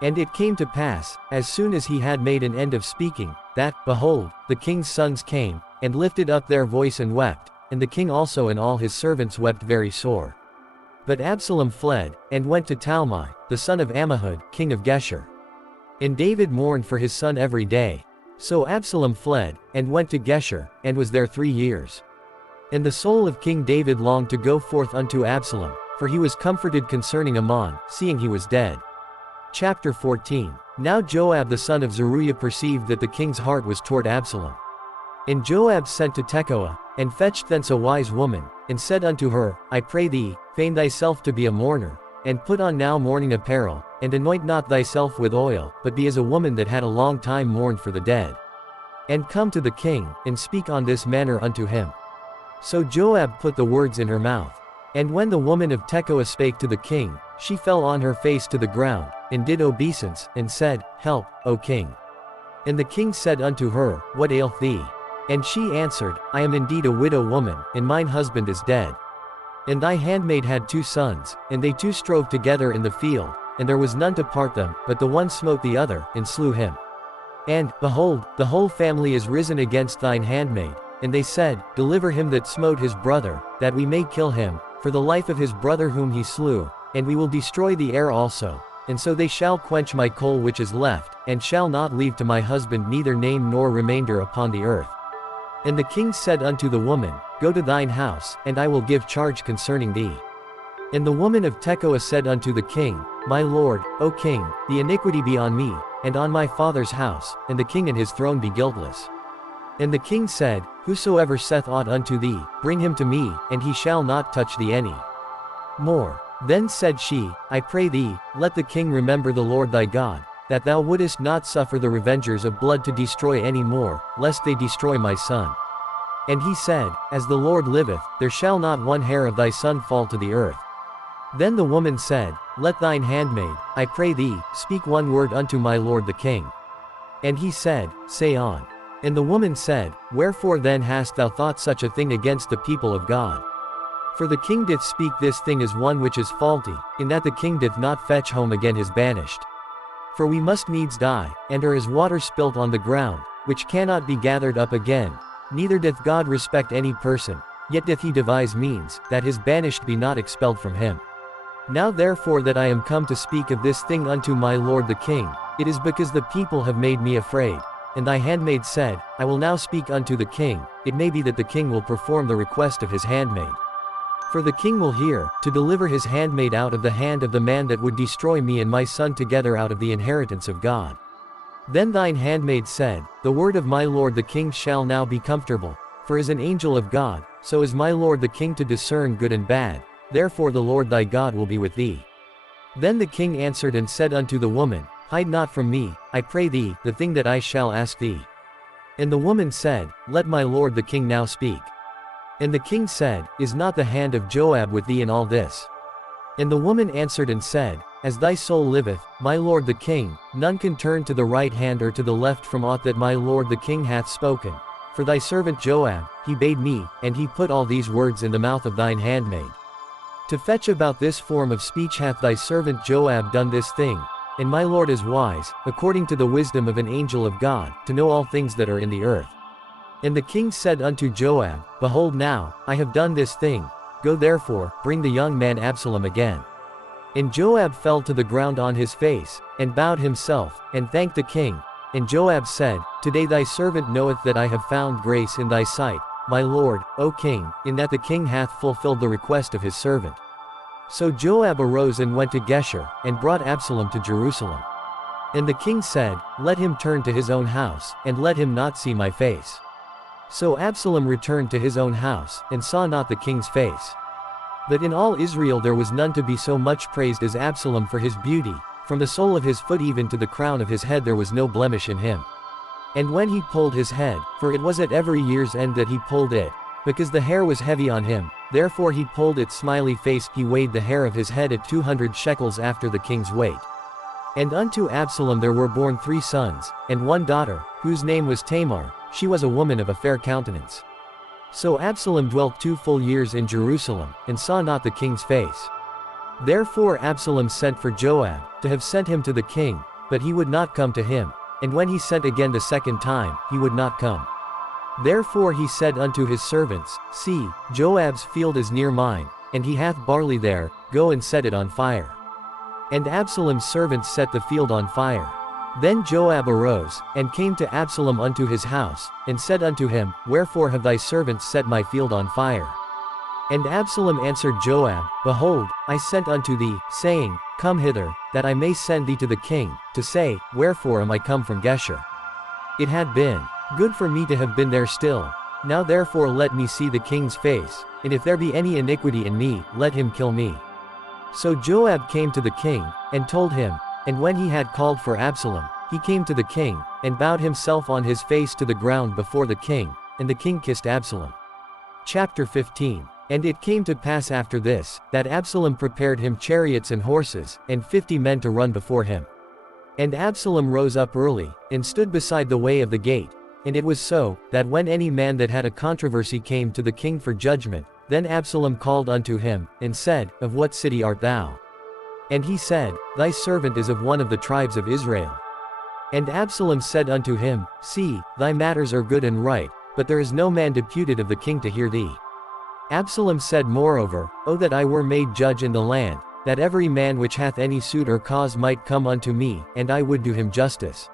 And it came to pass, as soon as he had made an end of speaking, that, behold, the king's sons came, and lifted up their voice and wept, and the king also and all his servants wept very sore. But Absalom fled, and went to Talmai, the son of Ammihud, king of Geshur. And David mourned for his son every day. So Absalom fled, and went to Geshur, and was there 3 years. And the soul of King David longed to go forth unto Absalom, for he was comforted concerning Ammon, seeing he was dead. Chapter 14. Now Joab the son of Zeruiah perceived that the king's heart was toward Absalom. And Joab sent to Tekoa, and fetched thence a wise woman, and said unto her, I pray thee, feign thyself to be a mourner, and put on now mourning apparel, and anoint not thyself with oil, but be as a woman that had a long time mourned for the dead. And come to the king, and speak on this manner unto him. So Joab put the words in her mouth. And when the woman of Tekoa spake to the king, she fell on her face to the ground, and did obeisance, and said, Help, O king. And the king said unto her, What aileth thee? And she answered, I am indeed a widow woman, and mine husband is dead. And thy handmaid had 2 sons, and they 2 strove together in the field, and there was none to part them, but the one smote the other, and slew him. And, behold, the whole family is risen against thine handmaid, and they said, Deliver him that smote his brother, that we may kill him, for the life of his brother whom he slew, and we will destroy the heir also. And so they shall quench my coal which is left, and shall not leave to my husband neither name nor remainder upon the earth. And the king said unto the woman, Go to thine house, and I will give charge concerning thee. And the woman of Tekoa said unto the king, My lord, O king, the iniquity be on me, and on my father's house, and the king and his throne be guiltless. And the king said, Whosoever saith aught unto thee, bring him to me, and he shall not touch thee any more. Then said she, I pray thee, let the king remember the Lord thy God, that thou wouldest not suffer the revengers of blood to destroy any more, lest they destroy my son. And he said, As the Lord liveth, there shall not one hair of thy son fall to the earth. Then the woman said, Let thine handmaid, I pray thee, speak one word unto my lord the king. And he said, Say on. And the woman said, Wherefore then hast thou thought such a thing against the people of God? For the king doth speak this thing as one which is faulty, in that the king doth not fetch home again his banished. For we must needs die, and are as water spilt on the ground, which cannot be gathered up again. Neither doth God respect any person, yet doth he devise means, that his banished be not expelled from him. Now therefore that I am come to speak of this thing unto my lord the king, it is because the people have made me afraid. And thy handmaid said, I will now speak unto the king, it may be that the king will perform the request of his handmaid. For the king will hear, to deliver his handmaid out of the hand of the man that would destroy me and my son together out of the inheritance of God. Then thine handmaid said, The word of my lord the king shall now be comfortable, for as an angel of God, so is my lord the king to discern good and bad, therefore the Lord thy God will be with thee. Then the king answered and said unto the woman, Hide not from me, I pray thee, the thing that I shall ask thee. And the woman said, Let my lord the king now speak. And the king said, Is not the hand of Joab with thee in all this? And the woman answered and said, As thy soul liveth, my lord the king, none can turn to the right hand or to the left from aught that my lord the king hath spoken. For thy servant Joab, he bade me, and he put all these words in the mouth of thine handmaid. To fetch about this form of speech hath thy servant Joab done this thing, and my lord is wise, according to the wisdom of an angel of God, to know all things that are in the earth. And the king said unto Joab, Behold now, I have done this thing, go therefore, bring the young man Absalom again. And Joab fell to the ground on his face, and bowed himself, and thanked the king. And Joab said, Today thy servant knoweth that I have found grace in thy sight, my lord, O king, in that the king hath fulfilled the request of his servant. So Joab arose and went to Geshur, and brought Absalom to Jerusalem. And the king said, Let him turn to his own house, and let him not see my face. So Absalom returned to his own house, and saw not the king's face. But in all Israel there was none to be so much praised as Absalom for his beauty, from the sole of his foot even to the crown of his head there was no blemish in him. And when he pulled his head, for it was at every year's end that he pulled it, because the hair was heavy on him, therefore he pulled it smiley-faced, he weighed the hair of his head at 200 shekels after the king's weight. And unto Absalom there were born 3 sons, and 1 daughter, whose name was Tamar, she was a woman of a fair countenance. So Absalom dwelt 2 full years in Jerusalem, and saw not the king's face. Therefore Absalom sent for Joab, to have sent him to the king, but he would not come to him, and when he sent again the second time, he would not come. Therefore he said unto his servants, See, Joab's field is near mine, and he hath barley there, go and set it on fire. And Absalom's servants set the field on fire. Then Joab arose, and came to Absalom unto his house, and said unto him, Wherefore have thy servants set my field on fire? And Absalom answered Joab, Behold, I sent unto thee, saying, Come hither, that I may send thee to the king, to say, Wherefore am I come from Geshur? It had been good for me to have been there still. Now therefore let me see the king's face, and if there be any iniquity in me, let him kill me. So Joab came to the king, and told him, and when he had called for Absalom, he came to the king, and bowed himself on his face to the ground before the king, and the king kissed Absalom. Chapter 15. And it came to pass after this, that Absalom prepared him chariots and horses, and 50 men to run before him. And Absalom rose up early, and stood beside the way of the gate. And it was so, that when any man that had a controversy came to the king for judgment, then Absalom called unto him, and said, Of what city art thou? And he said, Thy servant is of one of the tribes of Israel. And Absalom said unto him, See, thy matters are good and right, but there is no man deputed of the king to hear thee. Absalom said moreover, O that I were made judge in the land, that every man which hath any suit or cause might come unto me, and I would do him justice.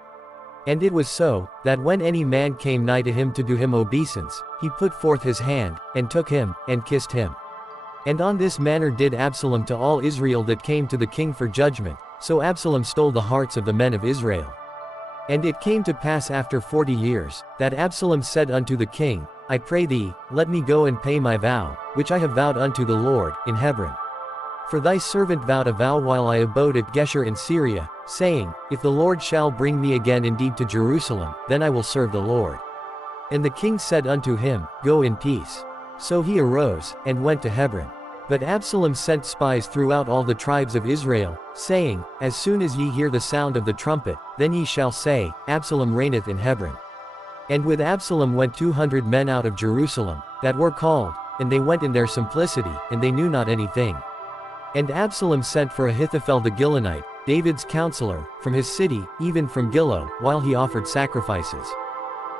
And it was so, that when any man came nigh to him to do him obeisance, he put forth his hand, and took him, and kissed him. And on this manner did Absalom to all Israel that came to the king for judgment, so Absalom stole the hearts of the men of Israel. And it came to pass after 40 years, that Absalom said unto the king, I pray thee, let me go and pay my vow, which I have vowed unto the Lord, in Hebron. For thy servant vowed a vow while I abode at Geshur in Syria, saying, If the Lord shall bring me again indeed to Jerusalem, then I will serve the Lord. And the king said unto him, Go in peace. So he arose, and went to Hebron. But Absalom sent spies throughout all the tribes of Israel, saying, As soon as ye hear the sound of the trumpet, then ye shall say, Absalom reigneth in Hebron. And with Absalom went 200 men out of Jerusalem, that were called, and they went in their simplicity, and they knew not anything. And Absalom sent for Ahithophel the Gilonite, David's counselor, from his city, even from Gilo, while he offered sacrifices.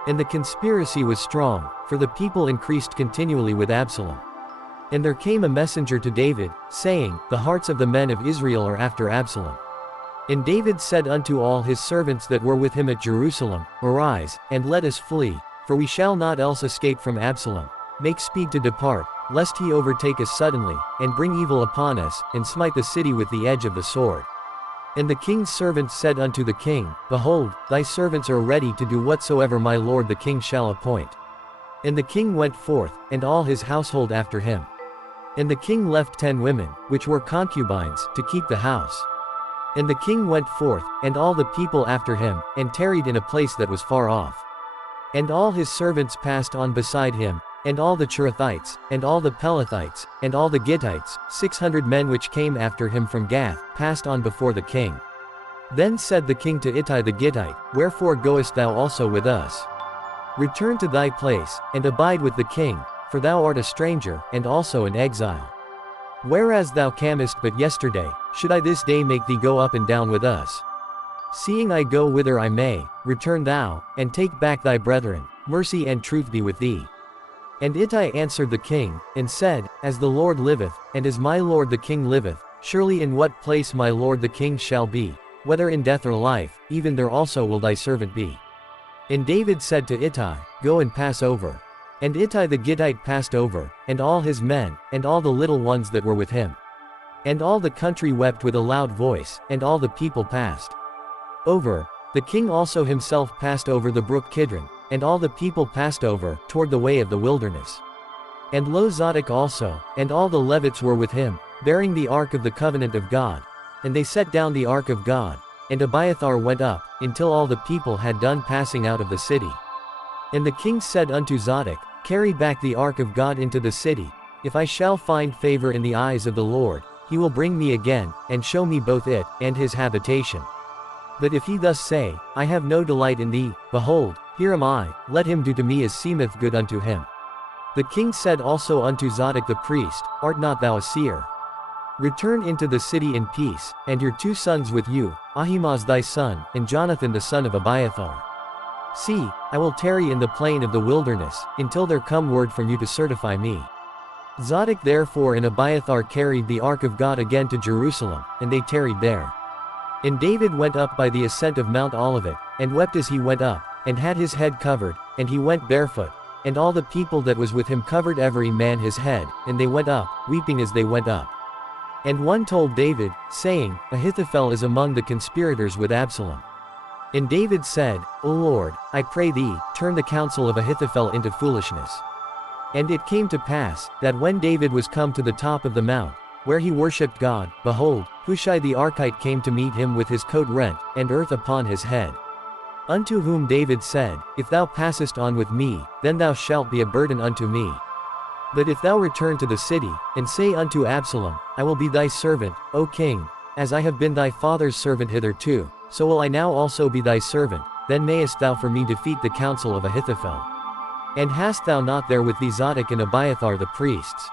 And the conspiracy was strong, for the people increased continually with Absalom. And there came a messenger to David, saying, The hearts of the men of Israel are after Absalom. And David said unto all his servants that were with him at Jerusalem, Arise, and let us flee, for we shall not else escape from Absalom. Make speed to depart, lest he overtake us suddenly, and bring evil upon us, and smite the city with the edge of the sword. And the king's servants said unto the king, Behold, thy servants are ready to do whatsoever my lord the king shall appoint. And the king went forth, and all his household after him. And the king left 10 women, which were concubines, to keep the house. And the king went forth, and all the people after him, and tarried in a place that was far off. And all his servants passed on beside him, and all the Cherethites, and all the Pelethites, and all the Gittites, 600 men which came after him from Gath, passed on before the king. Then said the king to Ittai the Gittite, Wherefore goest thou also with us? Return to thy place, and abide with the king, for thou art a stranger, and also an exile. Whereas thou camest but yesterday, should I this day make thee go up and down with us? Seeing I go whither I may, return thou, and take back thy brethren, mercy and truth be with thee. And Ittai answered the king, and said, As the Lord liveth, and as my lord the king liveth, surely in what place my lord the king shall be, whether in death or life, even there also will thy servant be. And David said to Ittai, Go and pass over. And Ittai the Gittite passed over, and all his men, and all the little ones that were with him. And all the country wept with a loud voice, and all the people passed over. The king also himself passed over the brook Kidron, and all the people passed over, toward the way of the wilderness. And lo Zadok also, and all the Levites were with him, bearing the ark of the covenant of God. And they set down the ark of God, and Abiathar went up, until all the people had done passing out of the city. And the king said unto Zadok, Carry back the ark of God into the city. If I shall find favor in the eyes of the Lord, he will bring me again, and show me both it, and his habitation. But if he thus say, I have no delight in thee, behold, here am I, let him do to me as seemeth good unto him. The king said also unto Zadok the priest, Art not thou a seer? Return into the city in peace, and your 2 sons with you, Ahimaaz thy son, and Jonathan the son of Abiathar. See, I will tarry in the plain of the wilderness, until there come word from you to certify me. Zadok therefore and Abiathar carried the ark of God again to Jerusalem, and they tarried there. And David went up by the ascent of Mount Olivet, and wept as he went up, and had his head covered, and he went barefoot. and all the people that was with him covered every man his head, and they went up, weeping as they went up. And one told David, saying, Ahithophel is among the conspirators with Absalom. And David said, O Lord, I pray thee, turn the counsel of Ahithophel into foolishness. And it came to pass, that when David was come to the top of the mount, where he worshipped God, behold, Hushai the Archite came to meet him with his coat rent, and earth upon his head. Unto whom David said, If thou passest on with me, then thou shalt be a burden unto me. But if thou return to the city, and say unto Absalom, I will be thy servant, O king, as I have been thy father's servant hitherto, so will I now also be thy servant, then mayest thou for me defeat the counsel of Ahithophel. And hast thou not there with thee Zadok and Abiathar the priests?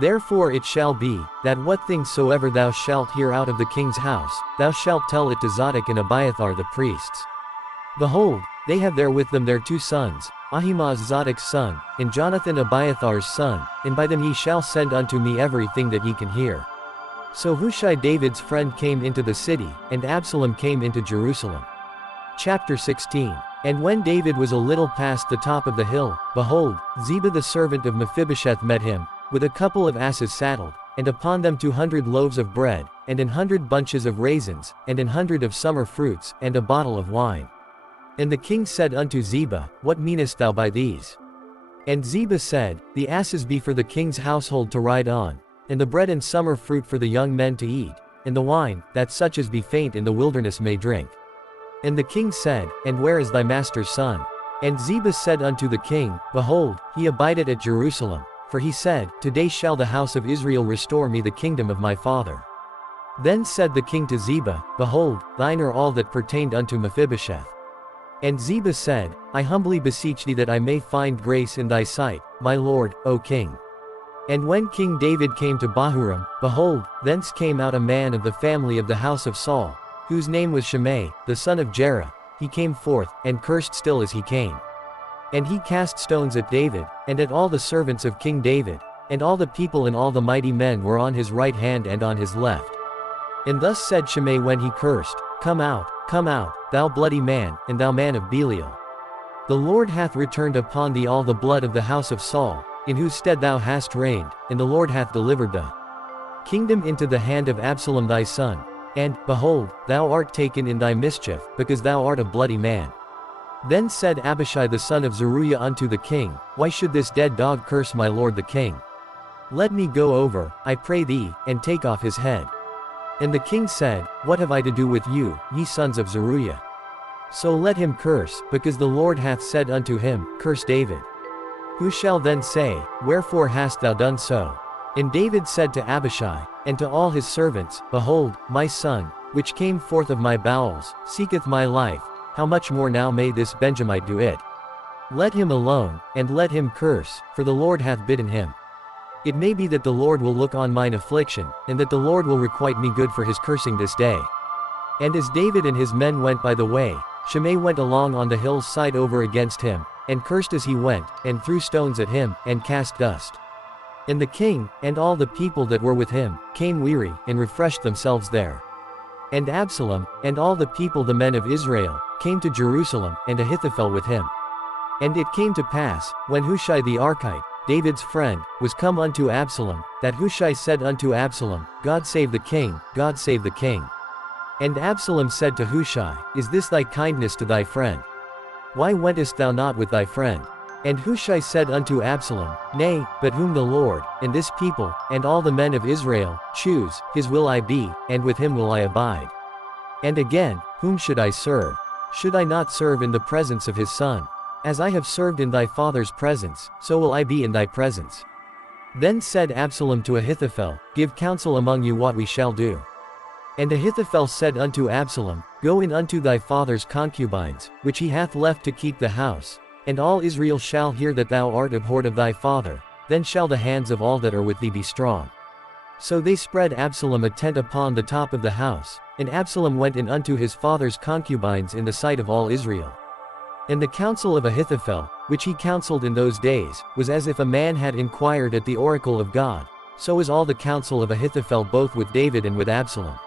Therefore it shall be, that what things soever thou shalt hear out of the king's house, thou shalt tell it to Zadok and Abiathar the priests. Behold, they have there with them their 2 sons, Ahimaaz Zadok's son, and Jonathan Abiathar's son, and by them ye shall send unto me everything that ye can hear. So Hushai David's friend came into the city, and Absalom came into Jerusalem. Chapter 16. And when David was a little past the top of the hill, behold, Ziba the servant of Mephibosheth met him, with a couple of asses saddled, and upon them 200 loaves of bread, and 100 bunches of raisins, and 100 of summer fruits, and a bottle of wine. And the king said unto Ziba, What meanest thou by these? And Ziba said, The asses be for the king's household to ride on, and the bread and summer fruit for the young men to eat, and the wine, that such as be faint in the wilderness may drink. And the king said, And where is thy master's son? And Ziba said unto the king, Behold, he abideth at Jerusalem, for he said, Today shall the house of Israel restore me the kingdom of my father. Then said the king to Ziba, Behold, thine are all that pertained unto Mephibosheth. And Ziba said, I humbly beseech thee that I may find grace in thy sight, my lord, O king. And when King David came to Bahurim, behold, thence came out a man of the family of the house of Saul, whose name was Shimei, the son of Jerah. He came forth, and cursed still as he came. And he cast stones at David, and at all the servants of King David, and all the people and all the mighty men were on his right hand and on his left. And thus said Shimei when he cursed, Come out, thou bloody man, and thou man of Belial. The Lord hath returned upon thee all the blood of the house of Saul, in whose stead thou hast reigned, and the Lord hath delivered the kingdom into the hand of Absalom thy son. And, behold, thou art taken in thy mischief, because thou art a bloody man. Then said Abishai the son of Zeruiah unto the king, Why should this dead dog curse my lord the king? Let me go over, I pray thee, and take off his head. And the king said, What have I to do with you, ye sons of Zeruiah? So let him curse, because the Lord hath said unto him, Curse David. Who shall then say, Wherefore hast thou done so? And David said to Abishai, and to all his servants, Behold, my son, which came forth of my bowels, seeketh my life, how much more now may this Benjamite do it? Let him alone, and let him curse, for the Lord hath bidden him. It may be that the Lord will look on mine affliction, and that the Lord will requite me good for his cursing this day. And as David and his men went by the way, Shimei went along on the hill's side over against him, and cursed as he went, and threw stones at him, and cast dust. And the king, and all the people that were with him, came weary, and refreshed themselves there. And Absalom, and all the people the men of Israel, came to Jerusalem, and Ahithophel with him. And it came to pass, when Hushai the Archite, David's friend, was come unto Absalom, that Hushai said unto Absalom, God save the king, God save the king. And Absalom said to Hushai, Is this thy kindness to thy friend? Why wentest thou not with thy friend? And Hushai said unto Absalom, Nay, but whom the Lord, and this people, and all the men of Israel, choose, his will I be, and with him will I abide. And again, whom should I serve? Should I not serve in the presence of his son? As I have served in thy father's presence, so will I be in thy presence. Then said Absalom to Ahithophel, Give counsel among you what we shall do. And Ahithophel said unto Absalom, Go in unto thy father's concubines, which he hath left to keep the house, and all Israel shall hear that thou art abhorred of thy father, then shall the hands of all that are with thee be strong. So they spread Absalom a tent upon the top of the house, and Absalom went in unto his father's concubines in the sight of all Israel. And the counsel of Ahithophel, which he counseled in those days, was as if a man had inquired at the oracle of God, so is all the counsel of Ahithophel both with David and with Absalom.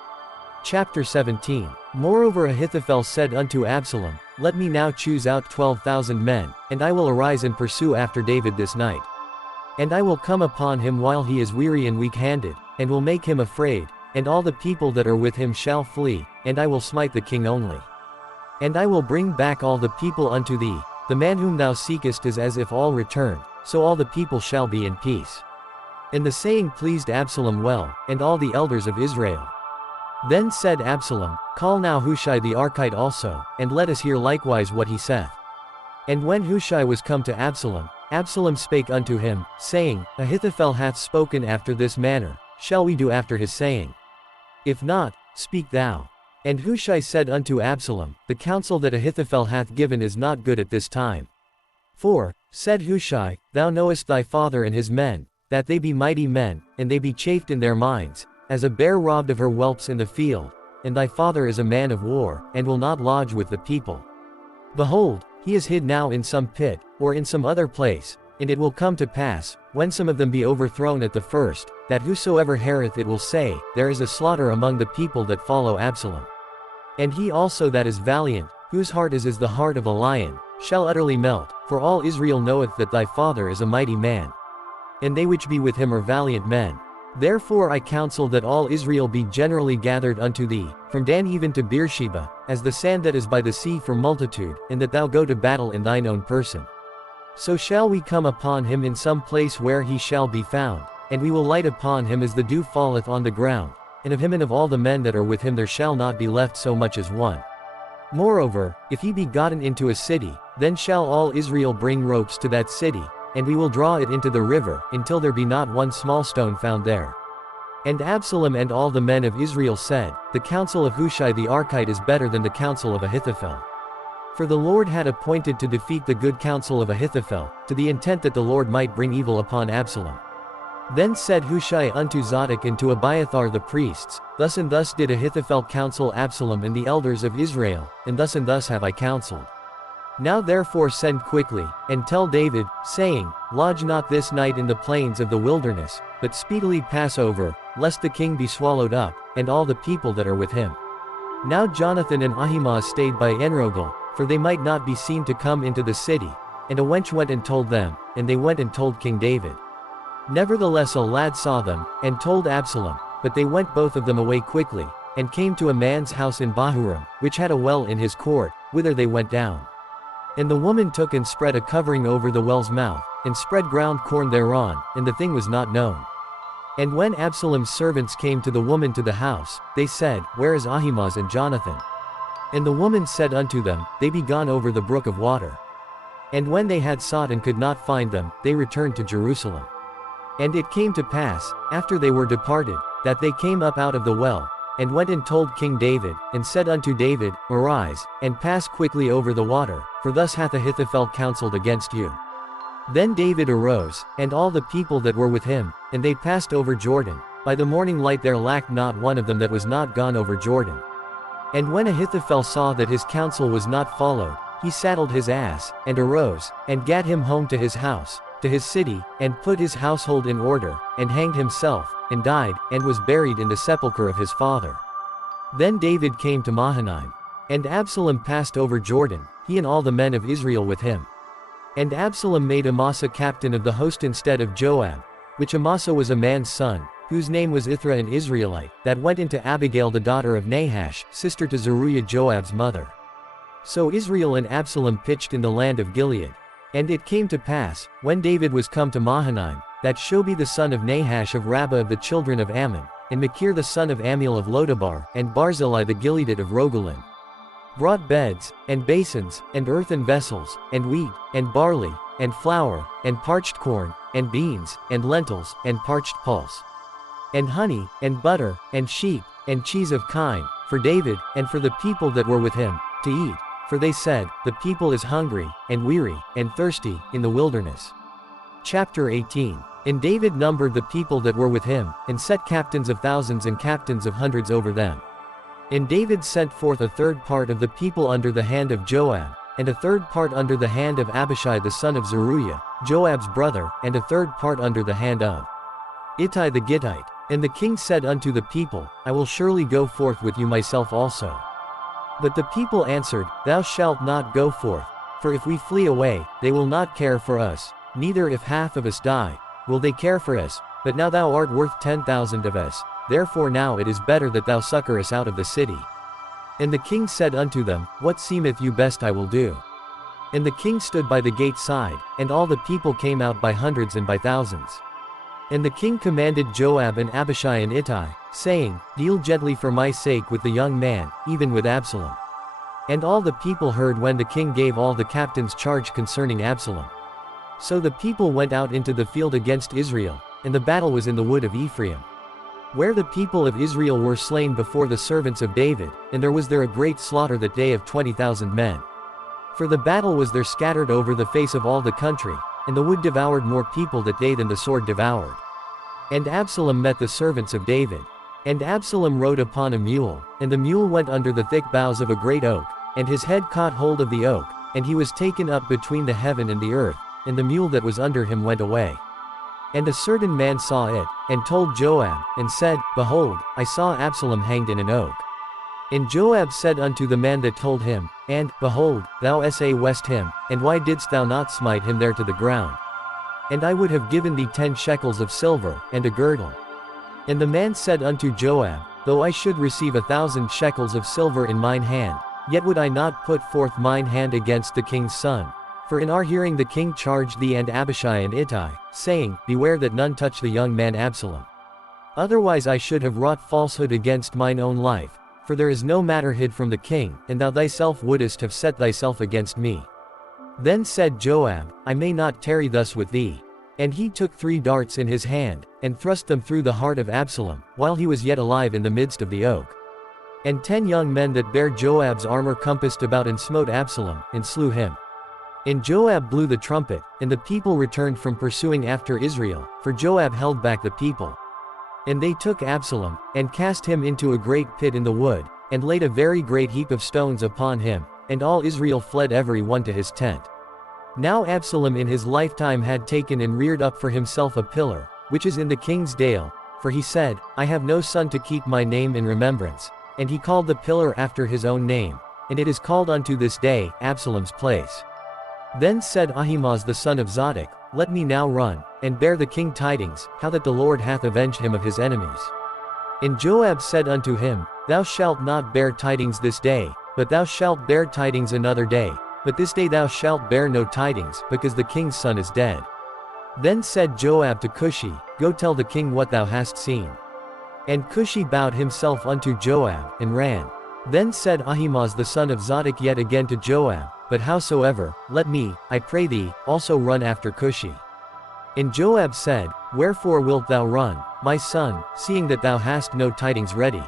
Chapter 17. Moreover Ahithophel said unto Absalom, Let me now choose out 12,000 men, and I will arise and pursue after David this night. And I will come upon him while he is weary and weak-handed, and will make him afraid, and all the people that are with him shall flee, and I will smite the king only. And I will bring back all the people unto thee, the man whom thou seekest is as if all returned, so all the people shall be in peace. And the saying pleased Absalom well, and all the elders of Israel. Then said Absalom, Call now Hushai the Archite also, and let us hear likewise what he saith. And when Hushai was come to Absalom, Absalom spake unto him, saying, Ahithophel hath spoken after this manner, shall we do after his saying? If not, speak thou. And Hushai said unto Absalom, The counsel that Ahithophel hath given is not good at this time. For, said Hushai, Thou knowest thy father and his men, that they be mighty men, and they be chafed in their minds, as a bear robbed of her whelps in the field, and thy father is a man of war, and will not lodge with the people. Behold, he is hid now in some pit, or in some other place, and it will come to pass, when some of them be overthrown at the first, that whosoever heareth it will say, There is a slaughter among the people that follow Absalom. And he also that is valiant, whose heart is as the heart of a lion, shall utterly melt, for all Israel knoweth that thy father is a mighty man. And they which be with him are valiant men. Therefore I counsel that all Israel be generally gathered unto thee, from Dan even to Beersheba, as the sand that is by the sea for multitude, and that thou go to battle in thine own person. So shall we come upon him in some place where he shall be found, and we will light upon him as the dew falleth on the ground, and of him and of all the men that are with him there shall not be left so much as one. Moreover, if he be gotten into a city, then shall all Israel bring ropes to that city, and we will draw it into the river, until there be not one small stone found there. And Absalom and all the men of Israel said, The counsel of Hushai the Archite is better than the counsel of Ahithophel. For the Lord had appointed to defeat the good counsel of Ahithophel, to the intent that the Lord might bring evil upon Absalom. Then said Hushai unto Zadok and to Abiathar the priests, Thus and thus did Ahithophel counsel Absalom and the elders of Israel, and thus have I counseled. Now therefore send quickly, and tell David, saying, Lodge not this night in the plains of the wilderness, but speedily pass over, lest the king be swallowed up, and all the people that are with him. Now Jonathan and Ahimaaz stayed by Enrogel, for they might not be seen to come into the city, and a wench went and told them, and they went and told King David. Nevertheless a lad saw them, and told Absalom, but they went both of them away quickly, and came to a man's house in Bahurim, which had a well in his court, whither they went down. And the woman took and spread a covering over the well's mouth, and spread ground corn thereon, and the thing was not known. And when Absalom's servants came to the woman to the house, they said, Where is Ahimaaz and Jonathan? And the woman said unto them, They be gone over the brook of water. And when they had sought and could not find them, they returned to Jerusalem. And it came to pass, after they were departed, that they came up out of the well, and went and told King David, and said unto David, Arise, and pass quickly over the water, for thus hath Ahithophel counseled against you. Then David arose, and all the people that were with him, and they passed over Jordan. By the morning light there lacked not one of them that was not gone over Jordan. And when Ahithophel saw that his counsel was not followed, he saddled his ass, and arose, and gat him home to his house, to his city, and put his household in order, and hanged himself, and died, and was buried in the sepulchre of his father. Then David came to Mahanaim. And Absalom passed over Jordan, he and all the men of Israel with him. And Absalom made Amasa captain of the host instead of Joab, which Amasa was a man's son, whose name was Ithra an Israelite, that went into Abigail the daughter of Nahash, sister to Zeruiah Joab's mother. So Israel and Absalom pitched in the land of Gilead. And it came to pass, when David was come to Mahanaim, that Shobi the son of Nahash of Rabbah of the children of Ammon, and Machir the son of Amiel of Lodabar, and Barzillai the Gileadite of Rogelim, brought beds, and basins, and earthen vessels, and wheat, and barley, and flour, and parched corn, and beans, and lentils, and parched pulse, and honey, and butter, and sheep, and cheese of kine, for David, and for the people that were with him, to eat. For they said, The people is hungry, and weary, and thirsty, in the wilderness. Chapter 18. And David numbered the people that were with him, and set captains of thousands and captains of hundreds over them. And David sent forth a third part of the people under the hand of Joab, and a third part under the hand of Abishai the son of Zeruiah, Joab's brother, and a third part under the hand of Ittai the Gittite. And the king said unto the people, I will surely go forth with you myself also. But the people answered, Thou shalt not go forth, for if we flee away, they will not care for us, neither if half of us die, will they care for us, but now thou art worth 10,000 of us, therefore now it is better that thou succor us out of the city. And the king said unto them, What seemeth you best I will do. And the king stood by the gate side, and all the people came out by hundreds and by thousands. And the king commanded Joab and Abishai and Ittai, saying, Deal gently for my sake with the young man, even with Absalom. And all the people heard when the king gave all the captains charge concerning Absalom. So the people went out into the field against Israel, and the battle was in the wood of Ephraim, where the people of Israel were slain before the servants of David, and there was there a great slaughter that day of 20,000 men. For the battle was there scattered over the face of all the country, and the wood devoured more people that day than the sword devoured. And Absalom met the servants of David. And Absalom rode upon a mule, and the mule went under the thick boughs of a great oak, and his head caught hold of the oak, and he was taken up between the heaven and the earth, and the mule that was under him went away. And a certain man saw it, and told Joab, and said, Behold, I saw Absalom hanged in an oak. And Joab said unto the man that told him, And, behold, thou sawest him, and why didst thou not smite him there to the ground? And I would have given thee 10 shekels of silver, and a girdle. And the man said unto Joab, Though I should receive 1,000 shekels of silver in mine hand, yet would I not put forth mine hand against the king's son. For in our hearing the king charged thee and Abishai and Ittai, saying, Beware that none touch the young man Absalom. Otherwise I should have wrought falsehood against mine own life, for there is no matter hid from the king, and thou thyself wouldest have set thyself against me. Then said Joab, I may not tarry thus with thee. And he took 3 darts in his hand, and thrust them through the heart of Absalom, while he was yet alive in the midst of the oak. And 10 young men that bare Joab's armor compassed about and smote Absalom, and slew him. And Joab blew the trumpet, and the people returned from pursuing after Israel, for Joab held back the people. And they took Absalom, and cast him into a great pit in the wood, and laid a very great heap of stones upon him, and all Israel fled every one to his tent. Now Absalom in his lifetime had taken and reared up for himself a pillar, which is in the king's dale, for he said, I have no son to keep my name in remembrance, and he called the pillar after his own name, and it is called unto this day, Absalom's place. Then said Ahimaaz the son of Zadok, Let me now run, and bear the king tidings, how that the Lord hath avenged him of his enemies. And Joab said unto him, Thou shalt not bear tidings this day, but thou shalt bear tidings another day, but this day thou shalt bear no tidings, because the king's son is dead. Then said Joab to Cushi, Go tell the king what thou hast seen. And Cushi bowed himself unto Joab, and ran. Then said Ahimaaz the son of Zadok yet again to Joab, But howsoever, let me, I pray thee, also run after Cushi. And Joab said, Wherefore wilt thou run, my son, seeing that thou hast no tidings ready?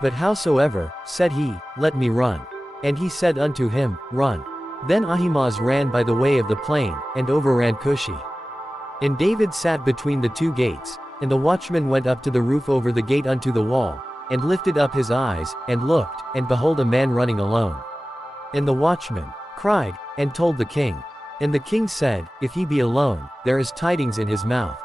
But howsoever, said he, let me run. And he said unto him, Run. Then Ahimaaz ran by the way of the plain, and overran Cushi. And David sat between the 2 gates, and the watchman went up to the roof over the gate unto the wall, and lifted up his eyes, and looked, and behold a man running alone. And the watchman cried, and told the king. And the king said, If he be alone, there is tidings in his mouth.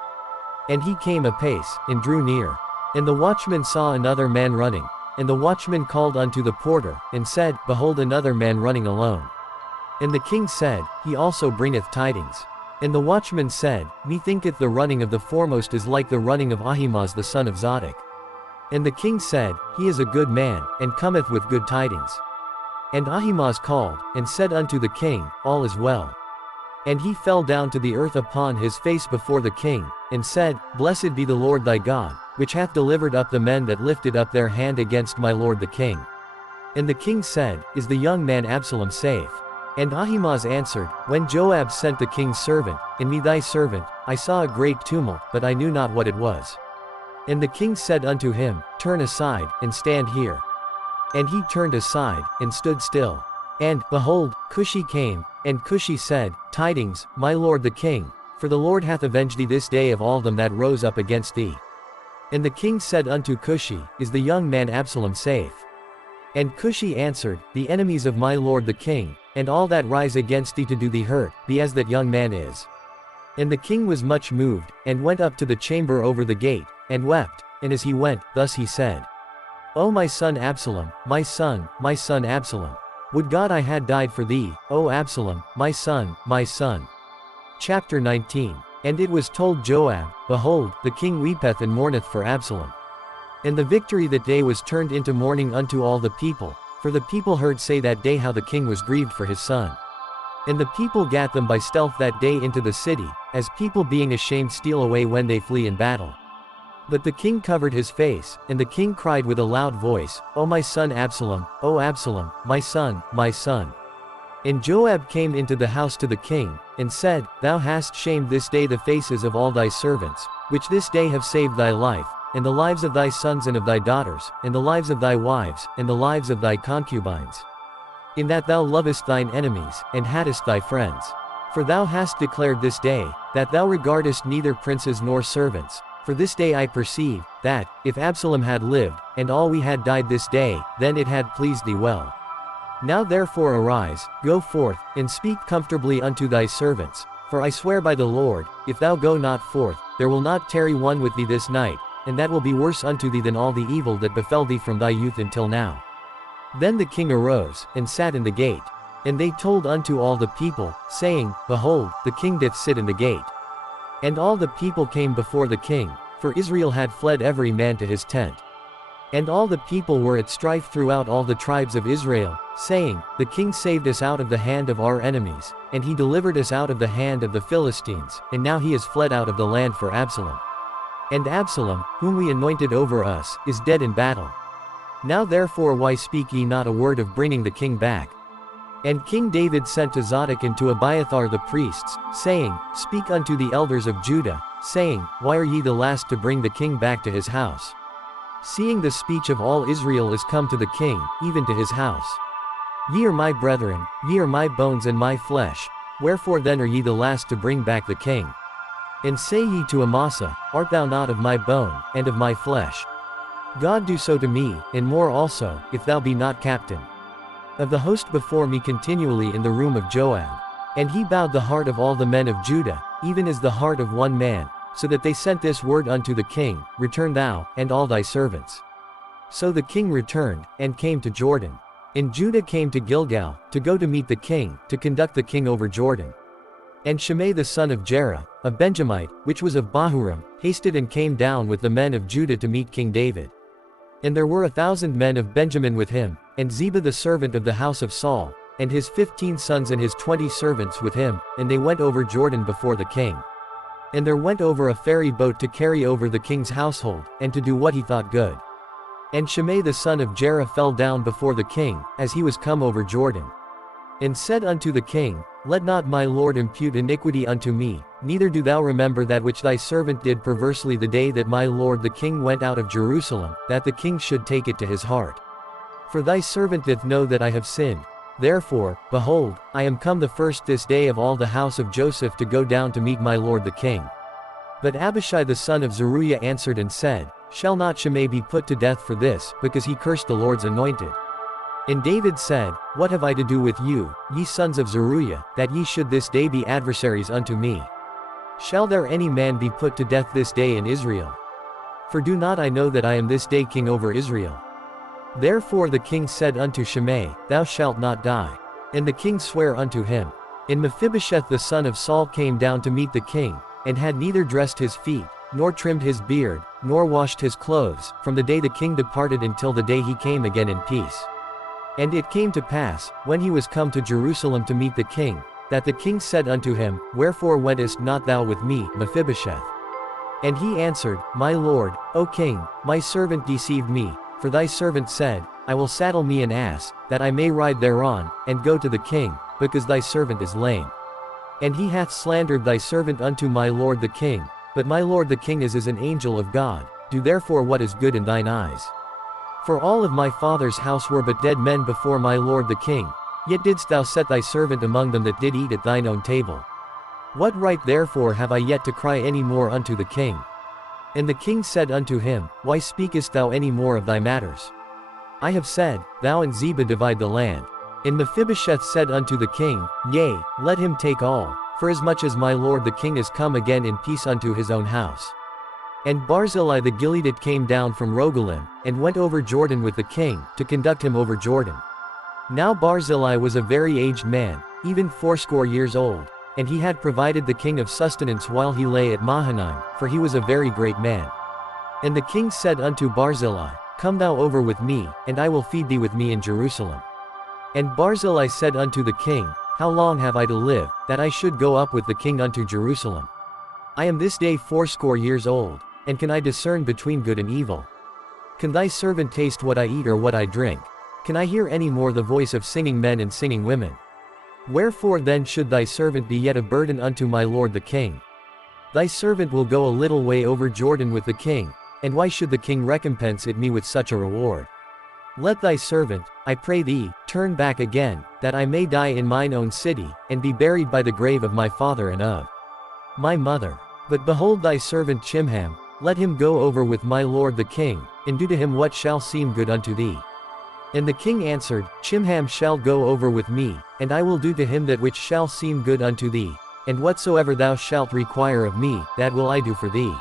And he came apace, and drew near. And the watchman saw another man running. And the watchman called unto the porter, and said, Behold another man running alone. And the king said, He also bringeth tidings. And the watchman said, Methinketh the running of the foremost is like the running of Ahimaaz the son of Zadok. And the king said, He is a good man, and cometh with good tidings. And Ahimaaz called, and said unto the king, All is well. And he fell down to the earth upon his face before the king, and said, Blessed be the Lord thy God, which hath delivered up the men that lifted up their hand against my lord the king. And the king said, Is the young man Absalom safe? And Ahimaaz answered, When Joab sent the king's servant, and me thy servant, I saw a great tumult, but I knew not what it was. And the king said unto him, Turn aside, and stand here. And he turned aside, and stood still. And, behold, Cushi came, and Cushi said, Tidings, my lord the king, for the Lord hath avenged thee this day of all them that rose up against thee. And the king said unto Cushi, Is the young man Absalom safe? And Cushi answered, The enemies of my lord the king, and all that rise against thee to do thee hurt, be as that young man is. And the king was much moved, and went up to the chamber over the gate, and wept, and as he went, thus he said, O my son Absalom, my son Absalom. Would God I had died for thee, O Absalom, my son, my son. Chapter 19. And it was told Joab, Behold, the king weepeth and mourneth for Absalom. And the victory that day was turned into mourning unto all the people, for the people heard say that day how the king was grieved for his son. And the people gat them by stealth that day into the city, as people being ashamed steal away when they flee in battle. But the king covered his face, and the king cried with a loud voice, O my son Absalom, O Absalom, my son, my son. And Joab came into the house to the king, and said, Thou hast shamed this day the faces of all thy servants, which this day have saved thy life, and the lives of thy sons and of thy daughters, and the lives of thy wives, and the lives of thy concubines. In that thou lovest thine enemies, and hadst thy friends. For thou hast declared this day, that thou regardest neither princes nor servants. For this day I perceive, that, if Absalom had lived, and all we had died this day, then it had pleased thee well. Now therefore arise, go forth, and speak comfortably unto thy servants, for I swear by the Lord, if thou go not forth, there will not tarry one with thee this night, and that will be worse unto thee than all the evil that befell thee from thy youth until now. Then the king arose, and sat in the gate. And they told unto all the people, saying, Behold, the king doth sit in the gate. And all the people came before the king, for Israel had fled every man to his tent. And all the people were at strife throughout all the tribes of Israel, saying, The king saved us out of the hand of our enemies, and he delivered us out of the hand of the Philistines, and now he is fled out of the land for Absalom. And Absalom, whom we anointed over us, is dead in battle. Now therefore why speak ye not a word of bringing the king back? And King David sent to Zadok and to Abiathar the priests, saying, Speak unto the elders of Judah, saying, Why are ye the last to bring the king back to his house? Seeing the speech of all Israel is come to the king, even to his house. Ye are my brethren, ye are my bones and my flesh, wherefore then are ye the last to bring back the king? And say ye to Amasa, Art thou not of my bone, and of my flesh? God do so to me, and more also, if thou be not captain of the host before me continually in the room of Joab. And he bowed the heart of all the men of Judah, even as the heart of one man, so that they sent this word unto the king, Return thou, and all thy servants. So the king returned, and came to Jordan. And Judah came to Gilgal, to go to meet the king, to conduct the king over Jordan. And Shimei the son of Jerah, a Benjamite, which was of Bahurim, hasted and came down with the men of Judah to meet King David. And there were 1,000 men of Benjamin with him, and Ziba the servant of the house of Saul, and his 15 sons and his 20 servants with him, and they went over Jordan before the king. And there went over a ferry boat to carry over the king's household, and to do what he thought good. And Shimei the son of Jerah fell down before the king, as he was come over Jordan. And said unto the king, Let not my lord impute iniquity unto me, neither do thou remember that which thy servant did perversely the day that my lord the king went out of Jerusalem, that the king should take it to his heart. For thy servant doth know that I have sinned. Therefore, behold, I am come the first this day of all the house of Joseph to go down to meet my lord the king. But Abishai the son of Zeruiah answered and said, Shall not Shimei be put to death for this, because he cursed the Lord's anointed? And David said, What have I to do with you, ye sons of Zeruiah, that ye should this day be adversaries unto me? Shall there any man be put to death this day in Israel? For do not I know that I am this day king over Israel? Therefore the king said unto Shimei, Thou shalt not die. And the king sware unto him. And Mephibosheth the son of Saul came down to meet the king, and had neither dressed his feet, nor trimmed his beard, nor washed his clothes, from the day the king departed until the day he came again in peace. And it came to pass, when he was come to Jerusalem to meet the king, that the king said unto him, Wherefore wentest not thou with me, Mephibosheth? And he answered, My lord, O king, my servant deceived me, for thy servant said, I will saddle me an ass, that I may ride thereon, and go to the king, because thy servant is lame. And he hath slandered thy servant unto my lord the king, but my lord the king is as an angel of God, do therefore what is good in thine eyes. For all of my father's house were but dead men before my lord the king, yet didst thou set thy servant among them that did eat at thine own table. What right therefore have I yet to cry any more unto the king? And the king said unto him, Why speakest thou any more of thy matters? I have said, Thou and Ziba divide the land. And Mephibosheth said unto the king, Yea, let him take all, forasmuch as my lord the king is come again in peace unto his own house. And Barzillai the Gileadite came down from Rogelim, and went over Jordan with the king, to conduct him over Jordan. Now Barzillai was a very aged man, even 80 years old, and he had provided the king of sustenance while he lay at Mahanaim, for he was a very great man. And the king said unto Barzillai, Come thou over with me, and I will feed thee with me in Jerusalem. And Barzillai said unto the king, How long have I to live, that I should go up with the king unto Jerusalem? I am this day 80 years old, and can I discern between good and evil? Can thy servant taste what I eat or what I drink? Can I hear any more the voice of singing men and singing women? Wherefore then should thy servant be yet a burden unto my lord the king? Thy servant will go a little way over Jordan with the king, and why should the king recompense it me with such a reward? Let thy servant, I pray thee, turn back again, that I may die in mine own city, and be buried by the grave of my father and of my mother. But behold thy servant Chimham, let him go over with my lord the king, and do to him what shall seem good unto thee. And the king answered, Chimham shall go over with me, and I will do to him that which shall seem good unto thee, and whatsoever thou shalt require of me, that will I do for thee.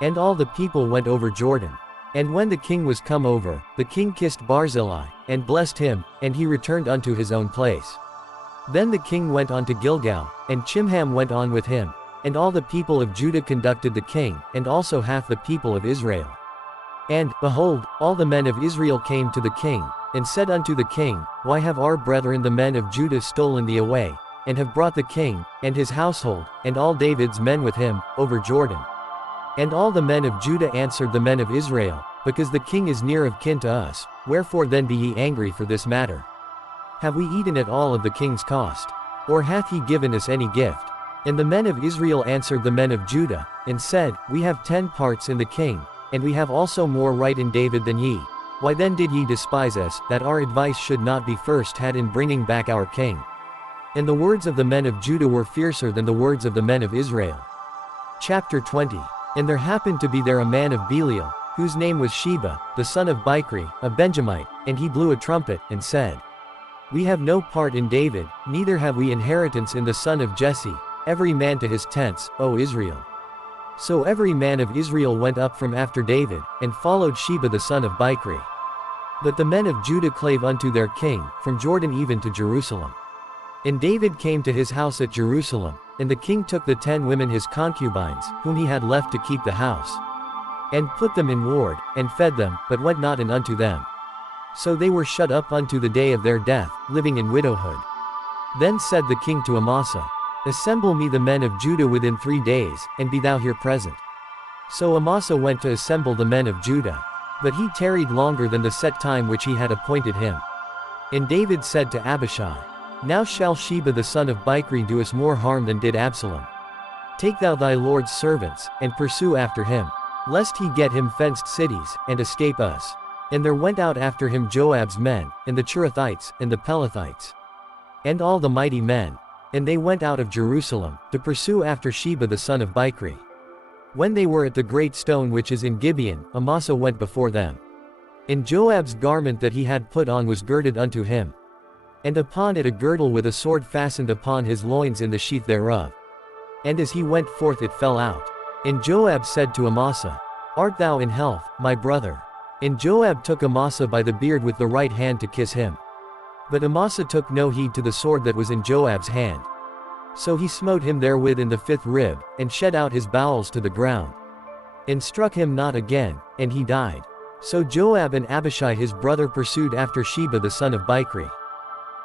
And all the people went over Jordan. And when the king was come over, the king kissed Barzillai, and blessed him, and he returned unto his own place. Then the king went on to Gilgal, and Chimham went on with him, and all the people of Judah conducted the king, and also half the people of Israel. And, behold, all the men of Israel came to the king, and said unto the king, Why have our brethren the men of Judah stolen thee away, and have brought the king, and his household, and all David's men with him, over Jordan? And all the men of Judah answered the men of Israel, Because the king is near of kin to us, wherefore then be ye angry for this matter? Have we eaten at all of the king's cost? Or hath he given us any gift? And the men of Israel answered the men of Judah, and said, We have 10 parts in the king, and we have also more right in David than ye. Why then did ye despise us, that our advice should not be first had in bringing back our king? And the words of the men of Judah were fiercer than the words of the men of Israel. Chapter 20. And there happened to be there a man of Belial, whose name was Sheba, the son of Bichri, a Benjamite, and he blew a trumpet, and said, We have no part in David, neither have we inheritance in the son of Jesse, every man to his tents, O Israel. So every man of Israel went up from after David, and followed Sheba the son of Bichri. But the men of Judah clave unto their king, from Jordan even to Jerusalem. And David came to his house at Jerusalem, and the king took the 10 women his concubines, whom he had left to keep the house, and put them in ward, and fed them, but went not in unto them. So they were shut up unto the day of their death, living in widowhood. Then said the king to Amasa, Assemble me the men of Judah within 3 days, and be thou here present. So Amasa went to assemble the men of Judah. But he tarried longer than the set time which he had appointed him. And David said to Abishai, Now shall Sheba the son of Bichri do us more harm than did Absalom. Take thou thy lord's servants, and pursue after him, lest he get him fenced cities, and escape us. And there went out after him Joab's men, and the Cherethites, and the Pelethites, and all the mighty men. And they went out of Jerusalem, to pursue after Sheba the son of Bichri. When they were at the great stone which is in Gibeon, Amasa went before them. And Joab's garment that he had put on was girded unto him, and upon it a girdle with a sword fastened upon his loins in the sheath thereof. And as he went forth it fell out. And Joab said to Amasa, Art thou in health, my brother? And Joab took Amasa by the beard with the right hand to kiss him. But Amasa took no heed to the sword that was in Joab's hand. So he smote him therewith in the 5th rib, and shed out his bowels to the ground, and struck him not again, and he died. So Joab and Abishai his brother pursued after Sheba the son of Bichri.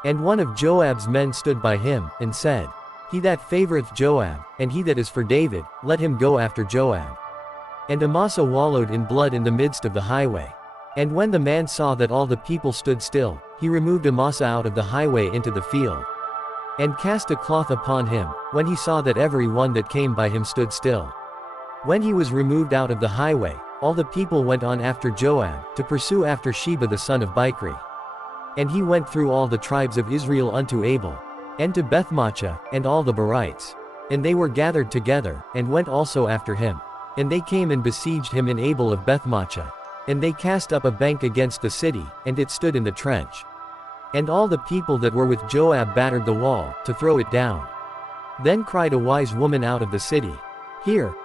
And one of Joab's men stood by him, and said, He that favoreth Joab, and he that is for David, let him go after Joab. And Amasa wallowed in blood in the midst of the highway. And when the man saw that all the people stood still, he removed Amasa out of the highway into the field, and cast a cloth upon him, when he saw that every one that came by him stood still. When he was removed out of the highway, all the people went on after Joab, to pursue after Sheba the son of Bichri. And he went through all the tribes of Israel unto Abel, and to Bethmaachah, and all the Berites. And they were gathered together, and went also after him. And they came and besieged him in Abel of Bethmaachah. And they cast up a bank against the city, and it stood in the trench. And all the people that were with Joab battered the wall, to throw it down. Then cried a wise woman out of the city, Hear,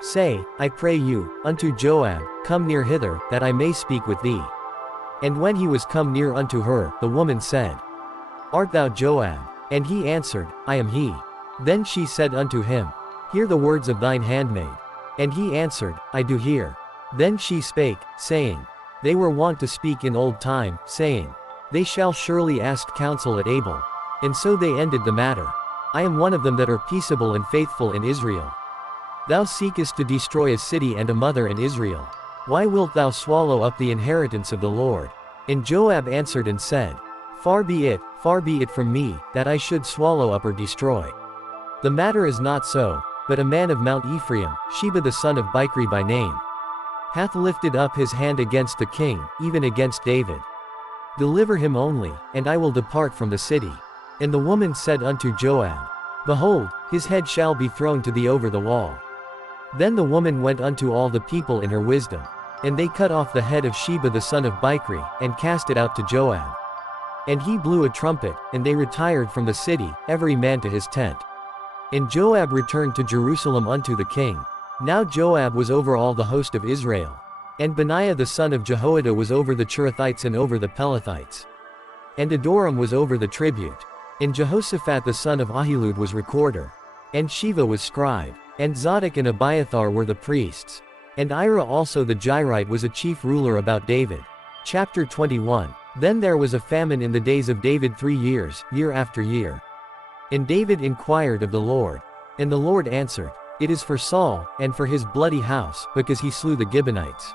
say, I pray you, unto Joab, come near hither, that I may speak with thee. And when he was come near unto her, the woman said, Art thou Joab? And he answered, I am he. Then she said unto him, Hear the words of thine handmaid. And he answered, I do hear. Then she spake, saying, They were wont to speak in old time, saying, They shall surely ask counsel at Abel. And so they ended the matter. I am one of them that are peaceable and faithful in Israel. Thou seekest to destroy a city and a mother in Israel. Why wilt thou swallow up the inheritance of the Lord? And Joab answered and said, Far be it from me, that I should swallow up or destroy. The matter is not so, but a man of Mount Ephraim, Sheba the son of Bichri by name, hath lifted up his hand against the king, even against David. Deliver him only, and I will depart from the city. And the woman said unto Joab, Behold, his head shall be thrown to thee over the wall. Then the woman went unto all the people in her wisdom. And they cut off the head of Sheba the son of Bichri, and cast it out to Joab. And he blew a trumpet, and they retired from the city, every man to his tent. And Joab returned to Jerusalem unto the king. Now Joab was over all the host of Israel. And Benaiah the son of Jehoiada was over the Cherethites and over the Pelethites. And Adoram was over the tribute. And Jehoshaphat the son of Ahilud was recorder. And Sheva was scribe. And Zadok and Abiathar were the priests. And Ira also the Jairite was a chief ruler about David. Chapter 21. Then there was a famine in the days of David 3 years, year after year. And David inquired of the Lord. And the Lord answered, It is for Saul, and for his bloody house, because he slew the Gibeonites.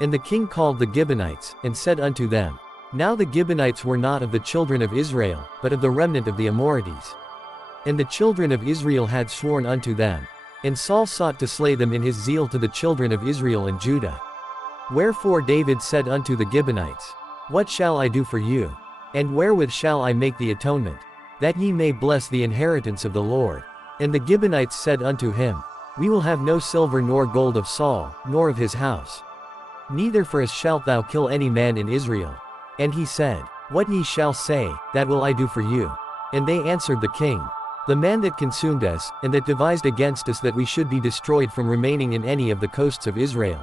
And the king called the Gibeonites, and said unto them, Now the Gibeonites were not of the children of Israel, but of the remnant of the Amorites. And the children of Israel had sworn unto them. And Saul sought to slay them in his zeal to the children of Israel and Judah. Wherefore David said unto the Gibeonites, What shall I do for you? And wherewith shall I make the atonement? That ye may bless the inheritance of the Lord. And the Gibeonites said unto him, We will have no silver nor gold of Saul, nor of his house. Neither for us shalt thou kill any man in Israel. And he said, What ye shall say, that will I do for you. And they answered the king, The man that consumed us, and that devised against us that we should be destroyed from remaining in any of the coasts of Israel.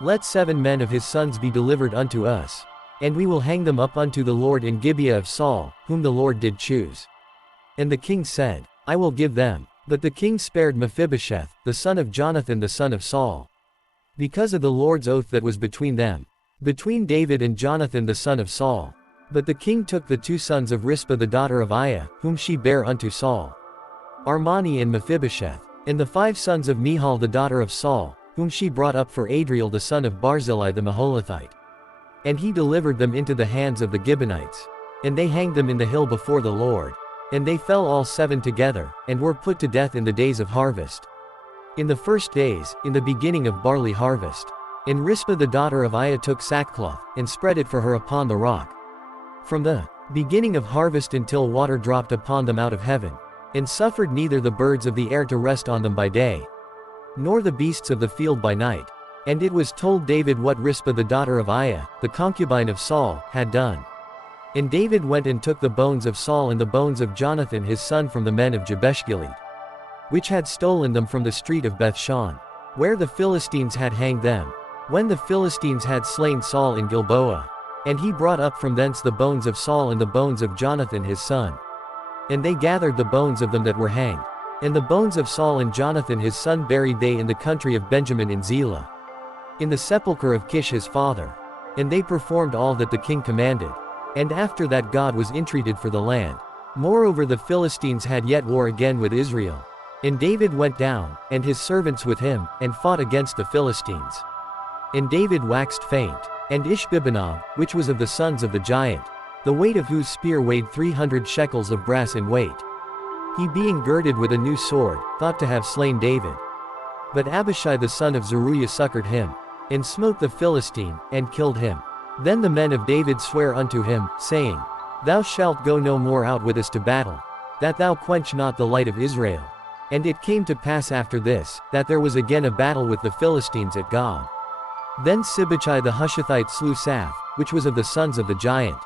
Let 7 men of his sons be delivered unto us. And we will hang them up unto the Lord in Gibeah of Saul, whom the Lord did choose. And the king said, I will give them. But the king spared Mephibosheth, the son of Jonathan the son of Saul, because of the Lord's oath that was between them, between David and Jonathan the son of Saul. But the king took the 2 sons of Rizpah the daughter of Aiah, whom she bare unto Saul, Armani and Mephibosheth, and the 5 sons of Michal the daughter of Saul, whom she brought up for Adriel the son of Barzillai the Maholathite. And he delivered them into the hands of the Gibeonites. And they hanged them in the hill before the Lord. And they fell all 7 together, and were put to death in the days of harvest. In the first days, in the beginning of barley harvest. And Rizpah the daughter of Aiah took sackcloth, and spread it for her upon the rock, from the beginning of harvest until water dropped upon them out of heaven, and suffered neither the birds of the air to rest on them by day, nor the beasts of the field by night. And it was told David what Rizpah the daughter of Aiah, the concubine of Saul, had done. And David went and took the bones of Saul and the bones of Jonathan his son from the men of Jabesh-Gilead, which had stolen them from the street of Bethshan, where the Philistines had hanged them, when the Philistines had slain Saul in Gilboa. And he brought up from thence the bones of Saul and the bones of Jonathan his son. And they gathered the bones of them that were hanged. And the bones of Saul and Jonathan his son buried they in the country of Benjamin in Zelah, in the sepulchre of Kish his father. And they performed all that the king commanded. And after that God was entreated for the land. Moreover the Philistines had yet war again with Israel. And David went down, and his servants with him, and fought against the Philistines. And David waxed faint. And Ishbi-benob, which was of the sons of the giant, the weight of whose spear weighed 300 shekels of brass in weight, he being girded with a new sword, thought to have slain David. But Abishai the son of Zeruiah succored him, and smote the Philistine, and killed him. Then the men of David sware unto him, saying, Thou shalt go no more out with us to battle, that thou quench not the light of Israel. And it came to pass after this, that there was again a battle with the Philistines at Gob. Then Sibbechai the Hushathite slew Saph, which was of the sons of the giant.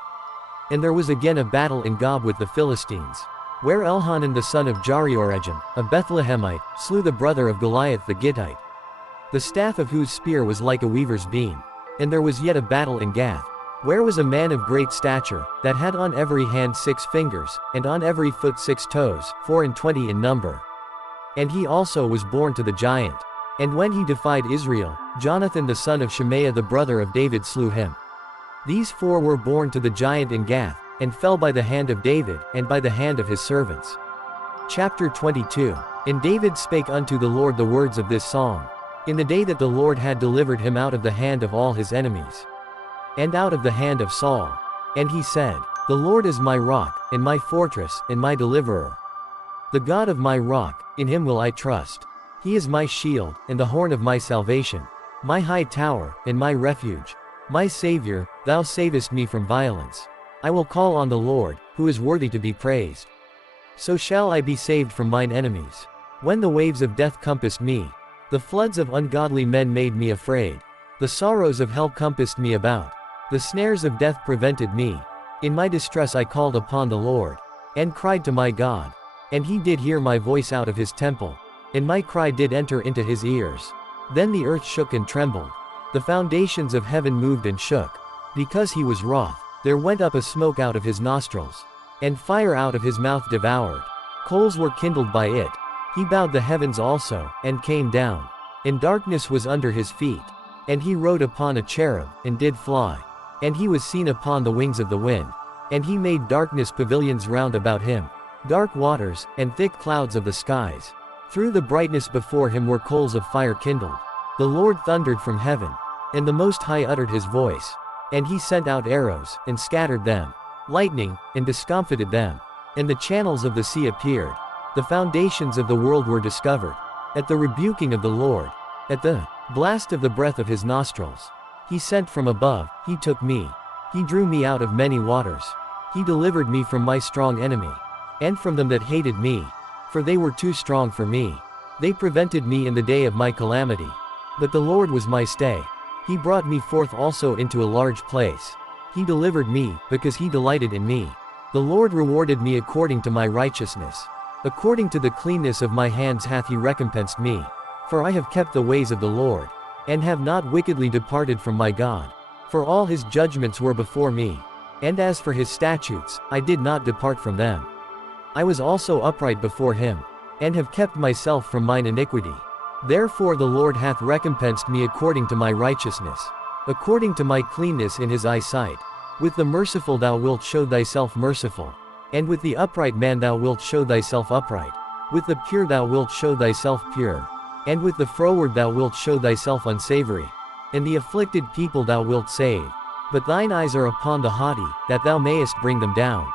And there was again a battle in Gob with the Philistines. where Elhanan the son of Jarioregim, a Bethlehemite, slew the brother of Goliath the Gittite, the staff of whose spear was like a weaver's beam. And there was yet a battle in Gath, where was a man of great stature, that had on every hand 6 fingers, and on every foot 6 toes, 24 in number. And he also was born to the giant. And when he defied Israel, Jonathan the son of Shemaiah the brother of David slew him. These 4 were born to the giant in Gath, and fell by the hand of David, and by the hand of his servants. Chapter 22. And David spake unto the Lord the words of this song, in the day that the Lord had delivered him out of the hand of all his enemies, and out of the hand of Saul. And he said, The Lord is my rock, and my fortress, and my deliverer. The God of my rock, in him will I trust. He is my shield, and the horn of my salvation, my high tower, and my refuge. My Savior, thou savest me from violence. I will call on the Lord, who is worthy to be praised. So shall I be saved from mine enemies. When the waves of death compassed me, the floods of ungodly men made me afraid. The sorrows of hell compassed me about. The snares of death prevented me. In my distress I called upon the Lord, and cried to my God. And he did hear my voice out of his temple, and my cry did enter into his ears. Then the earth shook and trembled. The foundations of heaven moved and shook. Because he was wroth, there went up a smoke out of his nostrils, and fire out of his mouth devoured. Coals were kindled by it. He bowed the heavens also, and came down. And darkness was under his feet. And he rode upon a cherub, and did fly. And he was seen upon the wings of the wind. And he made darkness pavilions round about him, dark waters, and thick clouds of the skies. Through the brightness before him were coals of fire kindled. The Lord thundered from heaven, and the Most High uttered his voice. And he sent out arrows, and scattered them, lightning, and discomfited them. And the channels of the sea appeared. The foundations of the world were discovered. At the rebuking of the Lord, at the blast of the breath of his nostrils, he sent from above, he took me. He drew me out of many waters. He delivered me from my strong enemy, and from them that hated me. For they were too strong for me. They prevented me in the day of my calamity. But the Lord was my stay. He brought me forth also into a large place. He delivered me, because he delighted in me. The Lord rewarded me according to my righteousness. According to the cleanness of my hands hath he recompensed me. For I have kept the ways of the Lord, and have not wickedly departed from my God. For all his judgments were before me. And as for his statutes, I did not depart from them. I was also upright before him, and have kept myself from mine iniquity. Therefore the Lord hath recompensed me according to my righteousness, according to my cleanness in his eyesight. With the merciful thou wilt show thyself merciful, and with the upright man thou wilt show thyself upright. With the pure thou wilt show thyself pure, and with the froward thou wilt show thyself unsavory. And the afflicted people thou wilt save. But thine eyes are upon the haughty, that thou mayest bring them down.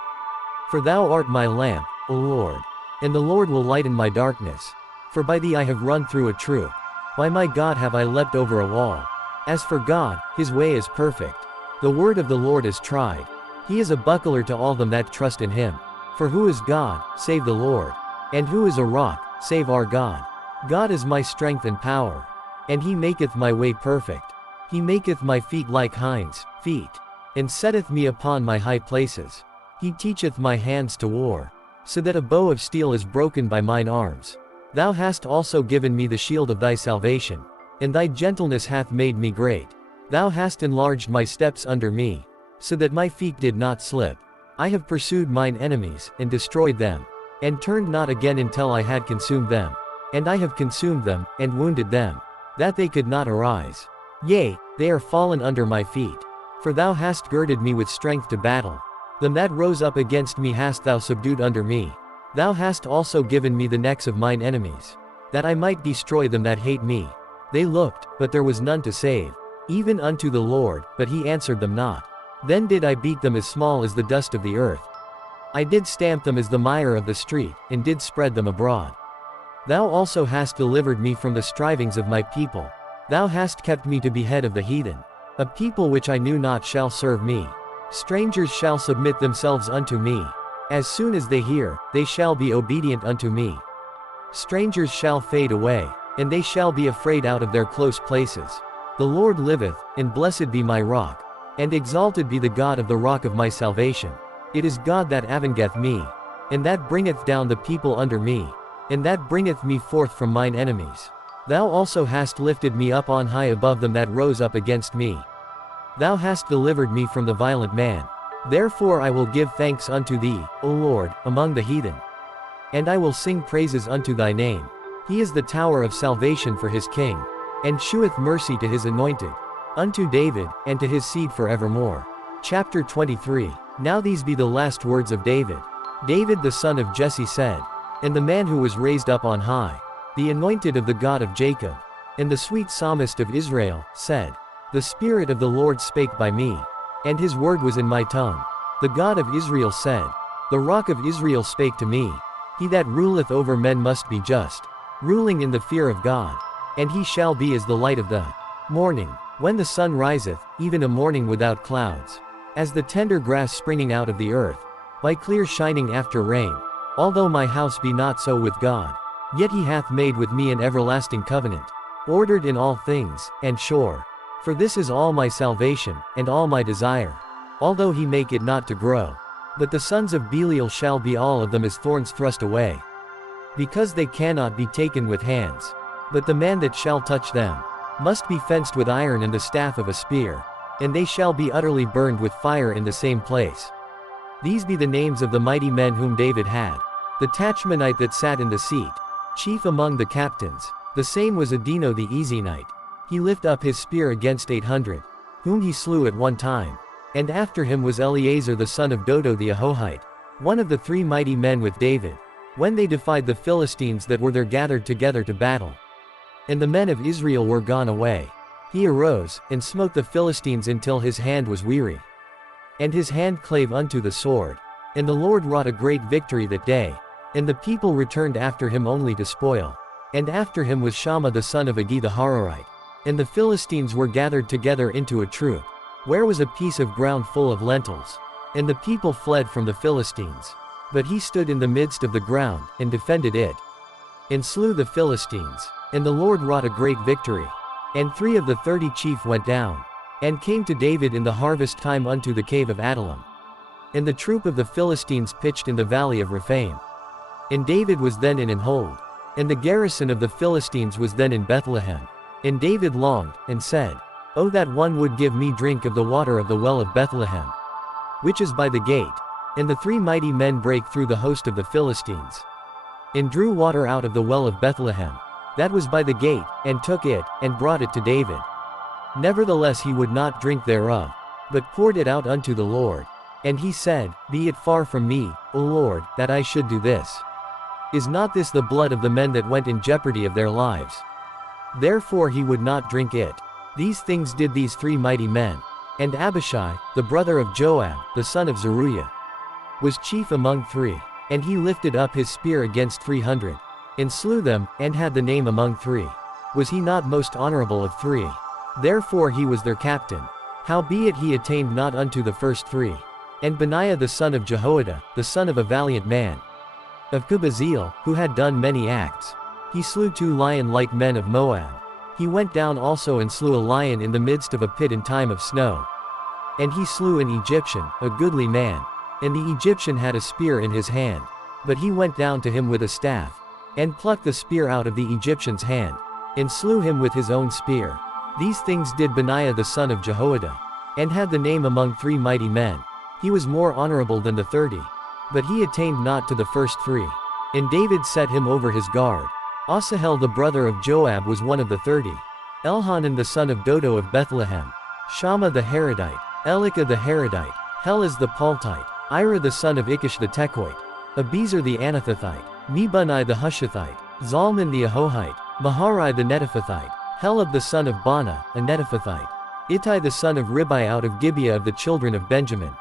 For thou art my lamp, O Lord, and the Lord will lighten my darkness. For by thee I have run through a troop. By my God have I leapt over a wall. As for God, his way is perfect. The word of the Lord is tried. He is a buckler to all them that trust in him. For who is God, save the Lord? And who is a rock, save our God? God is my strength and power. And he maketh my way perfect. He maketh my feet like hinds' feet, and setteth me upon my high places. He teacheth my hands to war, so that a bow of steel is broken by mine arms. Thou hast also given me the shield of thy salvation, and thy gentleness hath made me great. Thou hast enlarged my steps under me, so that my feet did not slip. I have pursued mine enemies, and destroyed them, and turned not again until I had consumed them. And I have consumed them, and wounded them, that they could not arise. Yea, they are fallen under my feet. For thou hast girded me with strength to battle. Them that rose up against me hast thou subdued under me. Thou hast also given me the necks of mine enemies, that I might destroy them that hate me. They looked, but there was none to save, even unto the Lord, but he answered them not. Then did I beat them as small as the dust of the earth. I did stamp them as the mire of the street, and did spread them abroad. Thou also hast delivered me from the strivings of my people. Thou hast kept me to be head of the heathen. A people which I knew not shall serve me. Strangers shall submit themselves unto me. As soon as they hear, they shall be obedient unto me. Strangers shall fade away, and they shall be afraid out of their close places. The Lord liveth, and blessed be my rock, and exalted be the God of the rock of my salvation. It is God that avengeth me. and that bringeth down the people under me, and that bringeth me forth from mine enemies. Thou also hast lifted me up on high above them that rose up against me. Thou hast delivered me from the violent man. Therefore I will give thanks unto thee, O Lord, among the heathen. And I will sing praises unto thy name. He is the tower of salvation for his king, and sheweth mercy to his anointed, unto David, and to his seed forevermore. Chapter 23. Now these be the last words of David. David the son of Jesse said, and the man who was raised up on high, the anointed of the God of Jacob, and the sweet psalmist of Israel, said, The Spirit of the Lord spake by me, and his word was in my tongue. The God of Israel said, The Rock of Israel spake to me, He that ruleth over men must be just, ruling in the fear of God, and he shall be as the light of the morning, when the sun riseth, even a morning without clouds, as the tender grass springing out of the earth, by clear shining after rain. Although my house be not so with God, yet he hath made with me an everlasting covenant, ordered in all things, and sure. For this is all my salvation, and all my desire, although he make it not to grow. But the sons of Belial shall be all of them as thorns thrust away, because they cannot be taken with hands. But the man that shall touch them must be fenced with iron and the staff of a spear, and they shall be utterly burned with fire in the same place. These be the names of the mighty men whom David had. The Tachmonite that sat in the seat, chief among the captains, the same was Adino the Ezionite. He lift up his spear against 800, whom he slew at one time. And after him was Eleazar the son of Dodo the Ahohite, one of the 3 mighty men with David, when they defied the Philistines that were there gathered together to battle. And the men of Israel were gone away. He arose, and smote the Philistines until his hand was weary, and his hand clave unto the sword. And the Lord wrought a great victory that day, and the people returned after him only to spoil. And after him was Shammah the son of Agi the Hararite. And the Philistines were gathered together into a troop, where was a piece of ground full of lentils. And the people fled from the Philistines. But he stood in the midst of the ground, and defended it, and slew the Philistines. And the Lord wrought a great victory. And 3 of the 30 chief went down, and came to David in the harvest time unto the cave of Adullam. And the troop of the Philistines pitched in the valley of Rephaim. And David was then in an hold. And the garrison of the Philistines was then in Bethlehem. And David longed, and said, O that one would give me drink of the water of the well of Bethlehem, which is by the gate. And the 3 mighty men brake through the host of the Philistines, and drew water out of the well of Bethlehem, that was by the gate, and took it, and brought it to David. Nevertheless he would not drink thereof, but poured it out unto the Lord. And he said, Be it far from me, O Lord, that I should do this. Is not this the blood of the men that went in jeopardy of their lives? Therefore he would not drink it. These things did these 3 mighty men. And Abishai, the brother of Joab, the son of Zeruiah, was chief among 3. And he lifted up his spear against 300, and slew them, and had the name among 3. Was he not most honorable of 3? Therefore he was their captain. Howbeit he attained not unto the first 3. And Benaiah the son of Jehoiada, the son of a valiant man, of Kabazeel, who had done many acts, he slew 2 lion-like men of Moab. He went down also and slew a lion in the midst of a pit in time of snow. And he slew an Egyptian, a goodly man. And the Egyptian had a spear in his hand. But he went down to him with a staff, and plucked the spear out of the Egyptian's hand, and slew him with his own spear. These things did Benaiah the son of Jehoiada, and had the name among 3 mighty men. He was more honorable than the 30. But he attained not to the first 3. And David set him over his guard. Asahel the brother of Joab was one of the 30. Elhanan the son of Dodo of Bethlehem. Shammah the Harodite. Elika the Harodite. Helez the Paltite. Ira the son of Ikish the Tekoite. Abiezer the Anathothite. Mebunai the Hushathite. Zalman the Ahohite. Maharai the Netophathite. Helab the son of Bana, a Netophathite. Ittai the son of Ribai out of Gibeah of the children of Benjamin.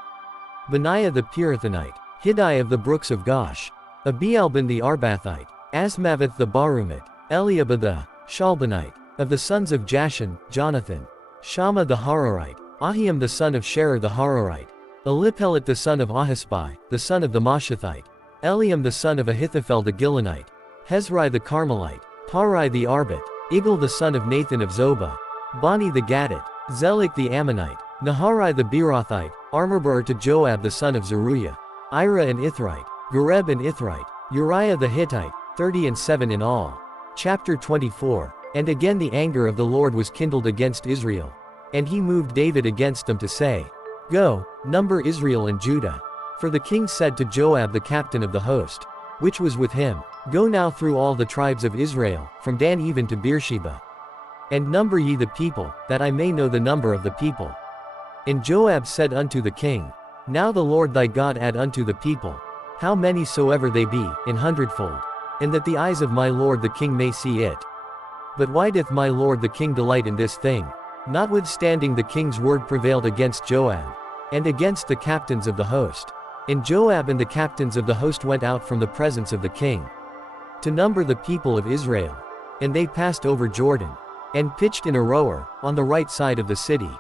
Benaiah the Pirathonite. Hiddai of the brooks of Gosh. Abialban the Arbathite. Asmaveth the Barumite. Eliabah the Shalbanite. Of the sons of Jashan, Jonathan. Shammah the Hararite. Ahiam the son of Sherer the Hararite. Eliphelet the son of Ahisbai, the son of the Mashathite. Eliam the son of Ahithophel the Gilonite. Hezrai the Carmelite. Parai the Arbit. Igal the son of Nathan of Zobah. Bani the Gadit. Zelik the Ammonite. Naharai the Beerothite. Armorbearer to Joab the son of Zeruiah. Ira and Ithrite. Gareb and Ithrite, Uriah the Hittite, 30 and 7 in all. Chapter 24. And again the anger of the Lord was kindled against Israel. And he moved David against them to say, Go, number Israel and Judah. For the king said to Joab the captain of the host, which was with him, Go now through all the tribes of Israel, from Dan even to Beersheba. And number ye the people, that I may know the number of the people. And Joab said unto the king, Now the Lord thy God add unto the people, how many soever they be, in hundredfold, and that the eyes of my lord the king may see it. But why doth my lord the king delight in this thing? Notwithstanding the king's word prevailed against Joab, and against the captains of the host. And Joab and the captains of the host went out from the presence of the king, to number the people of Israel. And they passed over Jordan, and pitched in Aroer, on the right side of the city,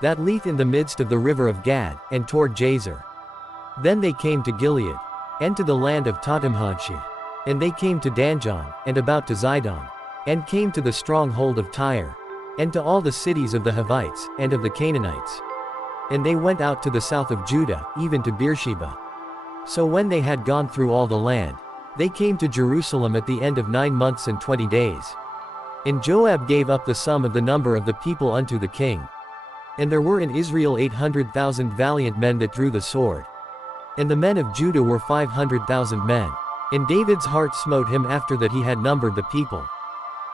that lieth in the midst of the river of Gad, and toward Jazer. Then they came to Gilead, and to the land of Tahtimhodshi. And they came to Danjon, and about to Zidon, and came to the stronghold of Tyre, and to all the cities of the Hivites, and of the Canaanites. And they went out to the south of Judah, even to Beersheba. So when they had gone through all the land, they came to Jerusalem at the end of 9 months and 20 days. And Joab gave up the sum of the number of the people unto the king. And there were in Israel 800,000 valiant men that drew the sword. And the men of Judah were 500,000 men. And David's heart smote him after that he had numbered the people.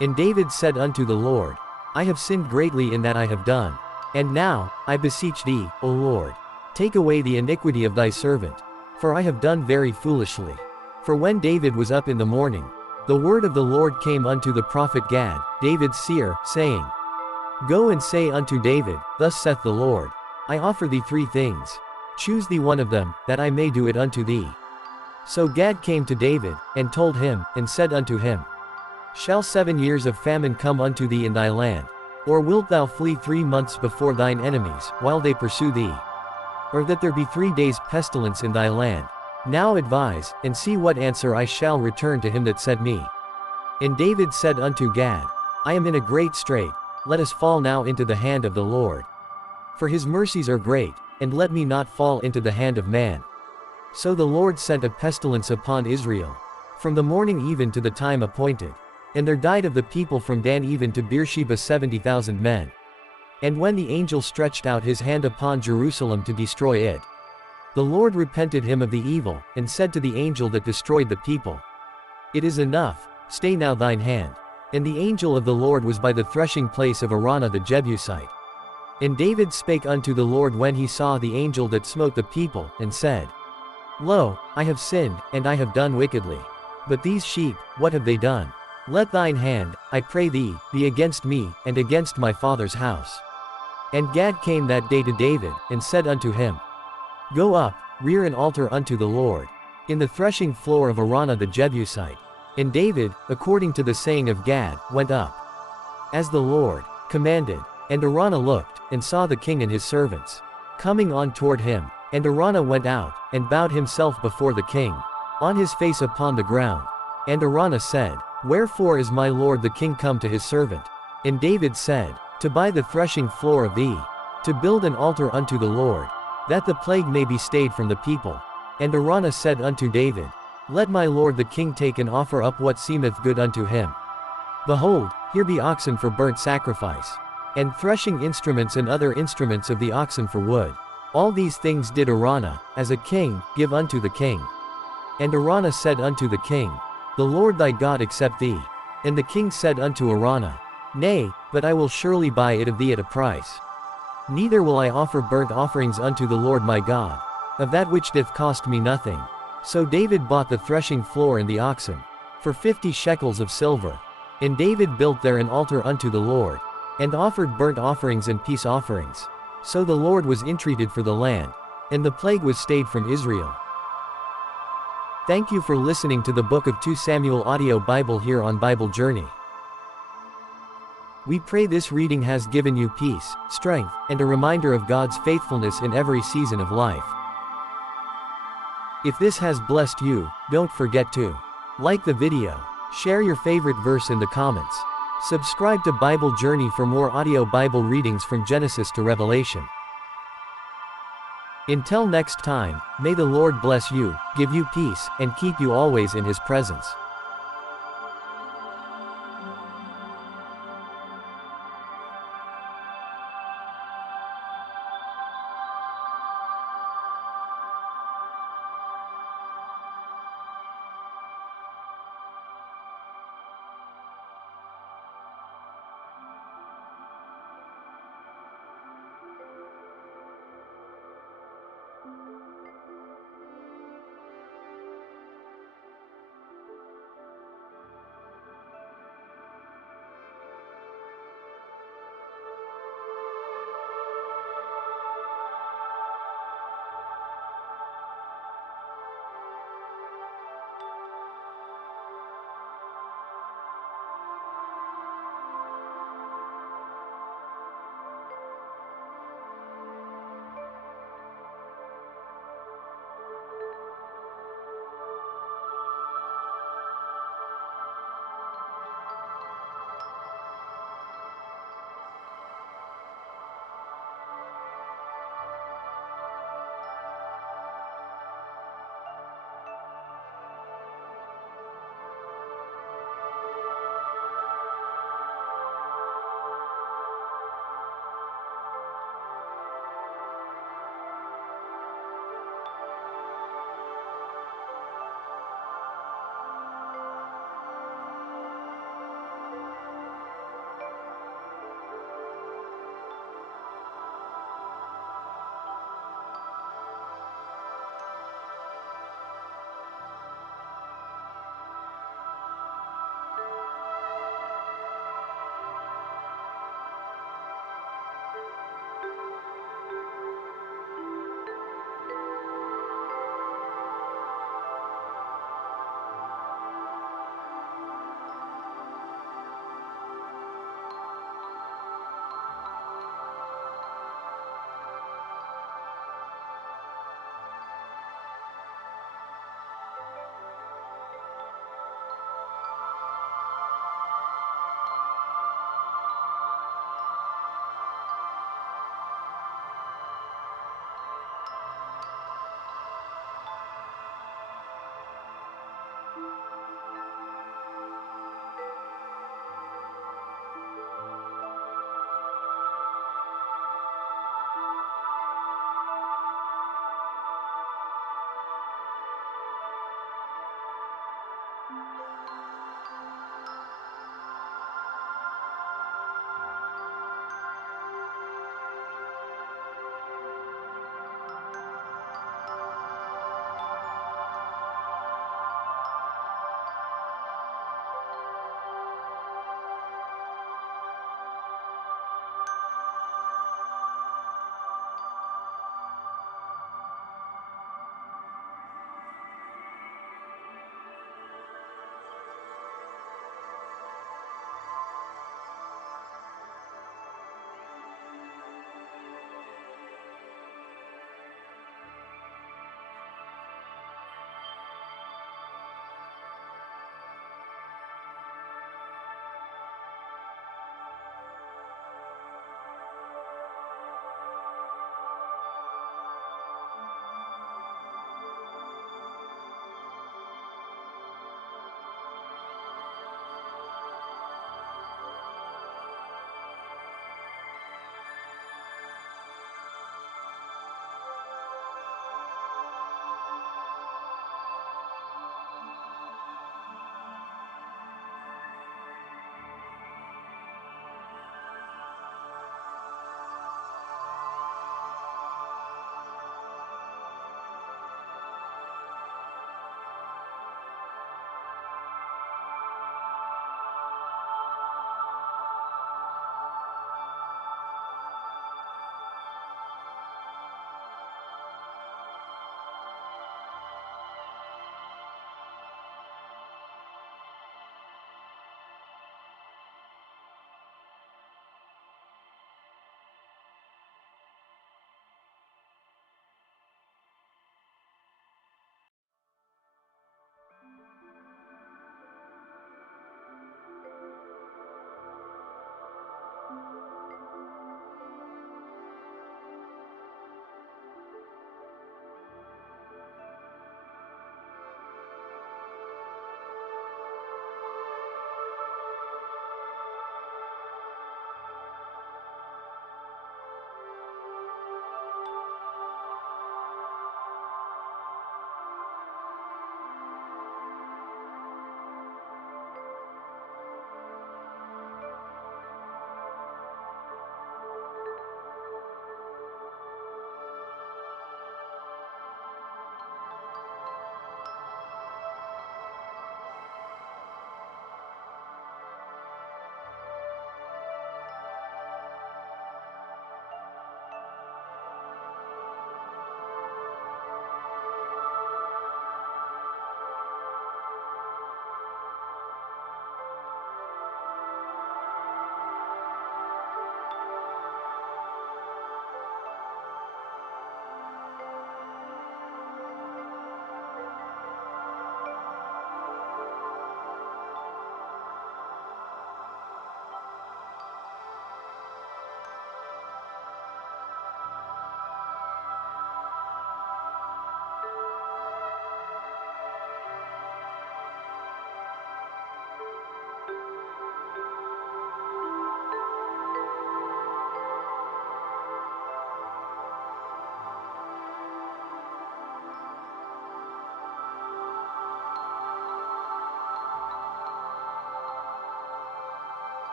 And David said unto the Lord, I have sinned greatly in that I have done. And now, I beseech thee, O Lord, take away the iniquity of thy servant, for I have done very foolishly. For when David was up in the morning, the word of the Lord came unto the prophet Gad, David's seer, saying, Go and say unto David, Thus saith the Lord, I offer thee 3 things. Choose thee one of them, that I may do it unto thee. So Gad came to David, and told him, and said unto him, Shall 7 years of famine come unto thee in thy land? Or wilt thou flee 3 months before thine enemies, while they pursue thee? Or that there be 3 days pestilence in thy land? Now advise, and see what answer I shall return to him that sent me. And David said unto Gad, I am in a great strait, let us fall now into the hand of the Lord. For his mercies are great, and let me not fall into the hand of man. So the Lord sent a pestilence upon Israel, from the morning even to the time appointed. And there died of the people from Dan even to Beersheba 70,000 men. And when the angel stretched out his hand upon Jerusalem to destroy it, the Lord repented him of the evil, and said to the angel that destroyed the people, It is enough, stay now thine hand. And the angel of the Lord was by the threshing place of Araunah the Jebusite. And David spake unto the Lord when he saw the angel that smote the people, and said, Lo, I have sinned, and I have done wickedly. But these sheep, what have they done? Let thine hand, I pray thee, be against me, and against my father's house. And Gad came that day to David, and said unto him, Go up, rear an altar unto the Lord, in the threshing floor of Araunah the Jebusite. And David, according to the saying of Gad, went up, as the Lord commanded. And Araunah looked, and saw the king and his servants coming on toward him. And Araunah went out, and bowed himself before the king, on his face upon the ground. And Araunah said, Wherefore is my lord the king come to his servant? And David said, To buy the threshing floor of thee, to build an altar unto the Lord, that the plague may be stayed from the people. And Araunah said unto David, Let my lord the king take and offer up what seemeth good unto him. Behold, here be oxen for burnt sacrifice, and threshing instruments and other instruments of the oxen for wood. All these things did Araunah, as a king, give unto the king. And Araunah said unto the king, The Lord thy God accept thee. And the king said unto Araunah, Nay, but I will surely buy it of thee at a price. Neither will I offer burnt offerings unto the Lord my God, of that which doth cost me nothing. So David bought the threshing floor and the oxen, for 50 shekels of silver. And David built there an altar unto the Lord, and offered burnt offerings and peace offerings. So the Lord was entreated for the land, and the plague was stayed from Israel. Thank you for listening to the Book of 2 Samuel audio Bible here on Bible Journey. We pray this reading has given you peace, strength, and a reminder of God's faithfulness in every season of life. If this has blessed you, don't forget to like the video, share your favorite verse in the comments, subscribe to Bible Journey for more audio Bible readings from Genesis to Revelation. Until next time, may the Lord bless you, give you peace, and keep you always in His presence.